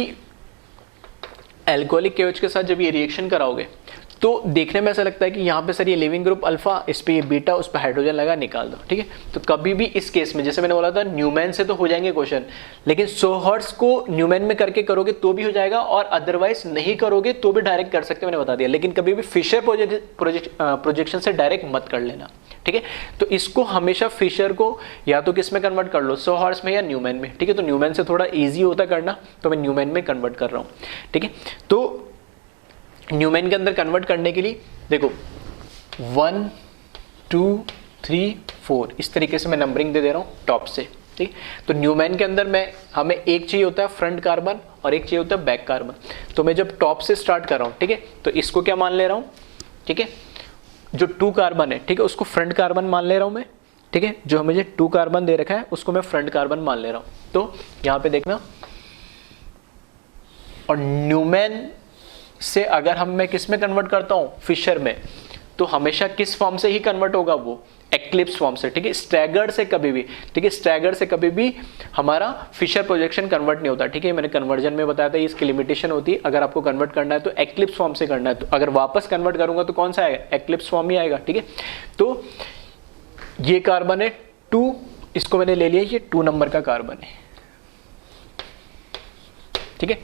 एल्कोहलिक KOH के साथ जब ये रिएक्शन कराओगे तो देखने में ऐसा लगता है कि यहाँ पे सर ये लिविंग ग्रुप अल्फा, इस पे ये बीटा, उस पे हाइड्रोजन लगा, निकाल दो, ठीक है। तो कभी भी इस केस में जैसे मैंने बोला था न्यूमैन से तो हो जाएंगे क्वेश्चन, लेकिन सोहर्ट्ज को न्यूमैन में करके करोगे तो भी हो जाएगा और अदरवाइज नहीं करोगे तो भी डायरेक्ट कर सकते, मैंने बता दिया। लेकिन कभी भी फिशर प्रोजेक्शन से डायरेक्ट मत कर लेना, ठीक है। तो इसको हमेशा फिशर को या तो किस में कन्वर्ट कर लो, सोहर्ट्ज में या न्यूमैन में, ठीक है। तो न्यूमैन से थोड़ा ईजी होता करना, तो मैं न्यूमैन में कन्वर्ट कर रहा हूँ, ठीक है। तो न्यूमैन के अंदर कन्वर्ट करने के लिए देखो 1 2 3 4 इस तरीके से मैं नंबरिंग दे रहा हूँ टॉप से, ठीक। तो न्यूमैन के अंदर हमें एक चाहिए होता है फ्रंट कार्बन और एक चाहिए होता है बैक कार्बन। तो मैं जब टॉप से स्टार्ट कर रहा हूँ, ठीक है, तो इसको क्या मान ले रहा हूँ, ठीक है, जो 2 कार्बन है, ठीक है, उसको फ्रंट कार्बन मान ले रहा हूँ मैं, ठीक है। जो हमें 2 कार्बन दे रखा है उसको मैं फ्रंट कार्बन मान ले रहा हूँ। तो यहाँ पे देखना, और न्यूमैन से अगर मैं किस में कन्वर्ट करता हूं, फिशर में, तो हमेशा किस फॉर्म से ही कन्वर्ट होगा, वो एक्लिप्स फॉर्म से, ठीक है। स्टैगर्ड से कभी भी, ठीक है, स्टैगर्ड से कभी भी हमारा फिशर प्रोजेक्शन कन्वर्ट नहीं होता, ठीक है। मैंने कन्वर्जन में बताया था इसकी लिमिटेशन होती है, अगर आपको कन्वर्ट करना है तो एक्लिप्स फॉर्म से करना है। तो अगर वापस कन्वर्ट करूंगा तो कौन सा आएगा, एक्लिप्स फॉर्म ही आएगा, ठीक है। तो ये कार्बन है 2, इसको मैंने ले लिया, ये 2 नंबर का कार्बन है, ठीक है।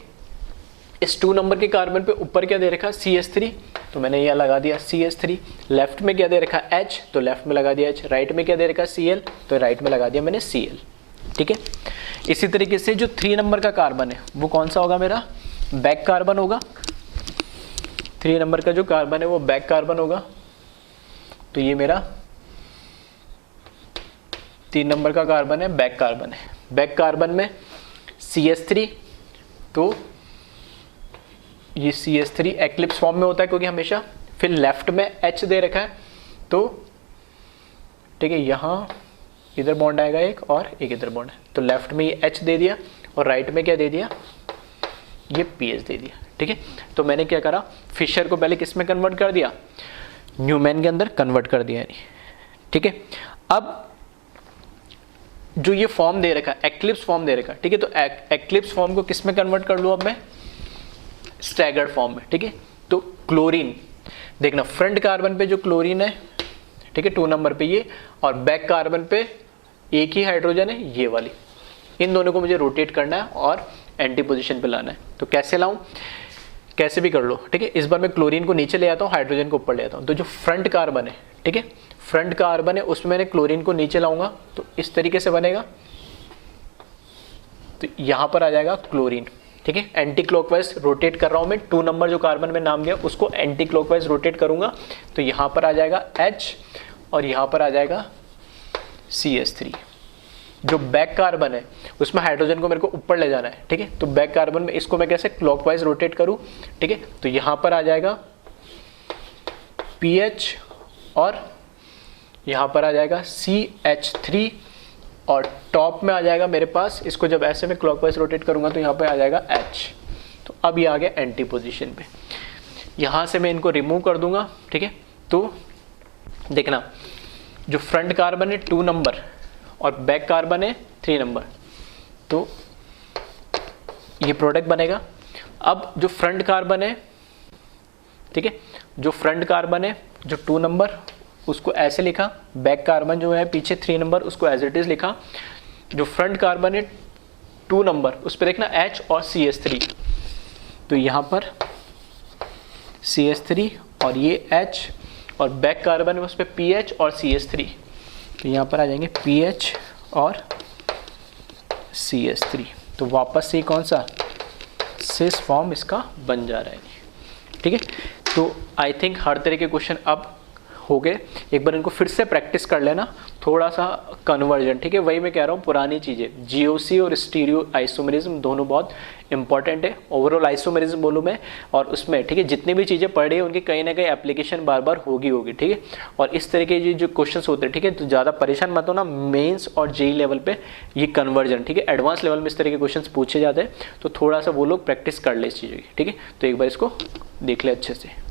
इस 2 नंबर के कार्बन पे ऊपर क्या दे रखा है, CH3, तो मैंने यह लगा दिया CH3। लेफ्ट में क्या दे रखा है H, तो लेफ्ट में लगा दिया H। राइट में क्या दे रखा है Cl, तो राइट में लगा दिया मैंने Cl, ठीक है। इसी तरीके से जो 3 नंबर का कार्बन है वो कौन सा होगा, मेरा बैक कार्बन होगा। 3 नंबर का जो कार्बन है वो बैक कार्बन होगा। तो ये मेरा 3 नंबर का कार्बन है, बैक कार्बन है। बैक कार्बन में CH3, तो ये CH3 एक्लिप्स फॉर्म में होता है क्योंकि हमेशा। फिर लेफ्ट में H दे रखा है, तो ठीक है, यहाँ इधर बॉन्ड आएगा एक और एक इधर बॉन्ड है, तो लेफ्ट में ये H दे दिया और राइट में क्या दे दिया, ये PH दे दिया, ठीक है। तो मैंने क्या करा, फिशर को पहले किस में कन्वर्ट कर दिया, न्यूमैन के अंदर कन्वर्ट कर दिया, ठीक है। अब जो ये फॉर्म दे रखा है, एक्लिप्स फॉर्म दे रखा है, ठीक है, तो एक्लिप्स फॉर्म को किस में कन्वर्ट कर लूँ अब मैं, स्टैगर्ड फॉर्म में, ठीक है। तो क्लोरीन देखना, फ्रंट कार्बन पे जो क्लोरीन है, ठीक है, 2 नंबर पे ये, और बैक कार्बन पे एक ही हाइड्रोजन है, ये वाली। इन दोनों को मुझे रोटेट करना है और एंटी पोजीशन पे लाना है। तो कैसे लाऊं, कैसे भी कर लो, ठीक है। इस बार मैं क्लोरीन को नीचे ले आता हूँ, हाइड्रोजन को ऊपर ले आता हूँ। तो जो फ्रंट कार्बन है, ठीक है, फ्रंट कार्बन है, उसमें मैंने क्लोरीन को नीचे लाऊंगा, तो इस तरीके से बनेगा। तो यहां पर आ जाएगा क्लोरीन, ठीक है। एंटी क्लॉकवाइज रोटेट कर रहा हूं मैं, 2 नंबर जो कार्बन में नाम दिया उसको एंटी क्लॉकवाइज रोटेट करूंगा, तो यहां पर आ जाएगा H और यहां पर आ जाएगा CH3। जो बैक कार्बन है उसमें हाइड्रोजन को मेरे को ऊपर ले जाना है, ठीक है। तो बैक कार्बन में इसको मैं कैसे क्लॉकवाइज रोटेट करूं, ठीक है। तो यहां पर आ जाएगा PH और यहां पर आ जाएगा CH3 और टॉप में आ जाएगा मेरे पास, इसको जब ऐसे में क्लॉकवाइज रोटेट करूंगा तो यहाँ पे आ जाएगा H। तो अब ये आ गया एंटी पोजीशन पे, यहाँ से मैं इनको रिमूव कर दूंगा, ठीक है। तो देखना, जो फ्रंट कार्बन है 2 नंबर और बैक कार्बन है 3 नंबर, तो ये प्रोडक्ट बनेगा। अब जो फ्रंट कार्बन है, ठीक है। जो फ्रंट कार्बन है जो 2 नंबर उसको ऐसे लिखा, बैक कार्बन जो है पीछे 3 नंबर उसको एज इट इज लिखा। जो फ्रंट कार्बन है 2 नंबर उस पर देखना H और CH3, तो यहाँ पर CH3 और ये H, और बैक कार्बन है उस पर PH और CH3, तो यहाँ पर आ जाएंगे PH और CH3। तो वापस से कौन सा सिस फॉर्म इसका बन जा रहा है, ठीक है। तो आई थिंक हर तरह के क्वेश्चन अब हो गए, एक बार इनको फिर से प्रैक्टिस कर लेना, थोड़ा सा कन्वर्जन, ठीक है। वही मैं कह रहा हूँ पुरानी चीज़ें, जीओसी और स्टीरियो आइसोमेरिज्म दोनों बहुत इंपॉर्टेंट है। ओवरऑल आइसोमेरिज्म बोलूँ मैं, और उसमें ठीक है जितनी भी चीज़ें पढ़ रही है उनकी कहीं ना कहीं एप्लीकेशन बार बार होगी, ठीक है। और इस तरह के जो क्वेश्चन होते हैं, ठीक है, तो ज़्यादा परेशान मत हो ना, मेंस और जेई लेवल पे ये कन्वर्जन, ठीक है, एडवांस लेवल में इस तरह के क्वेश्चन पूछे जाते हैं, तो थोड़ा सा वो लोग प्रैक्टिस कर ले इस चीज़ों की, ठीक है। तो एक बार इसको देख ले अच्छे से।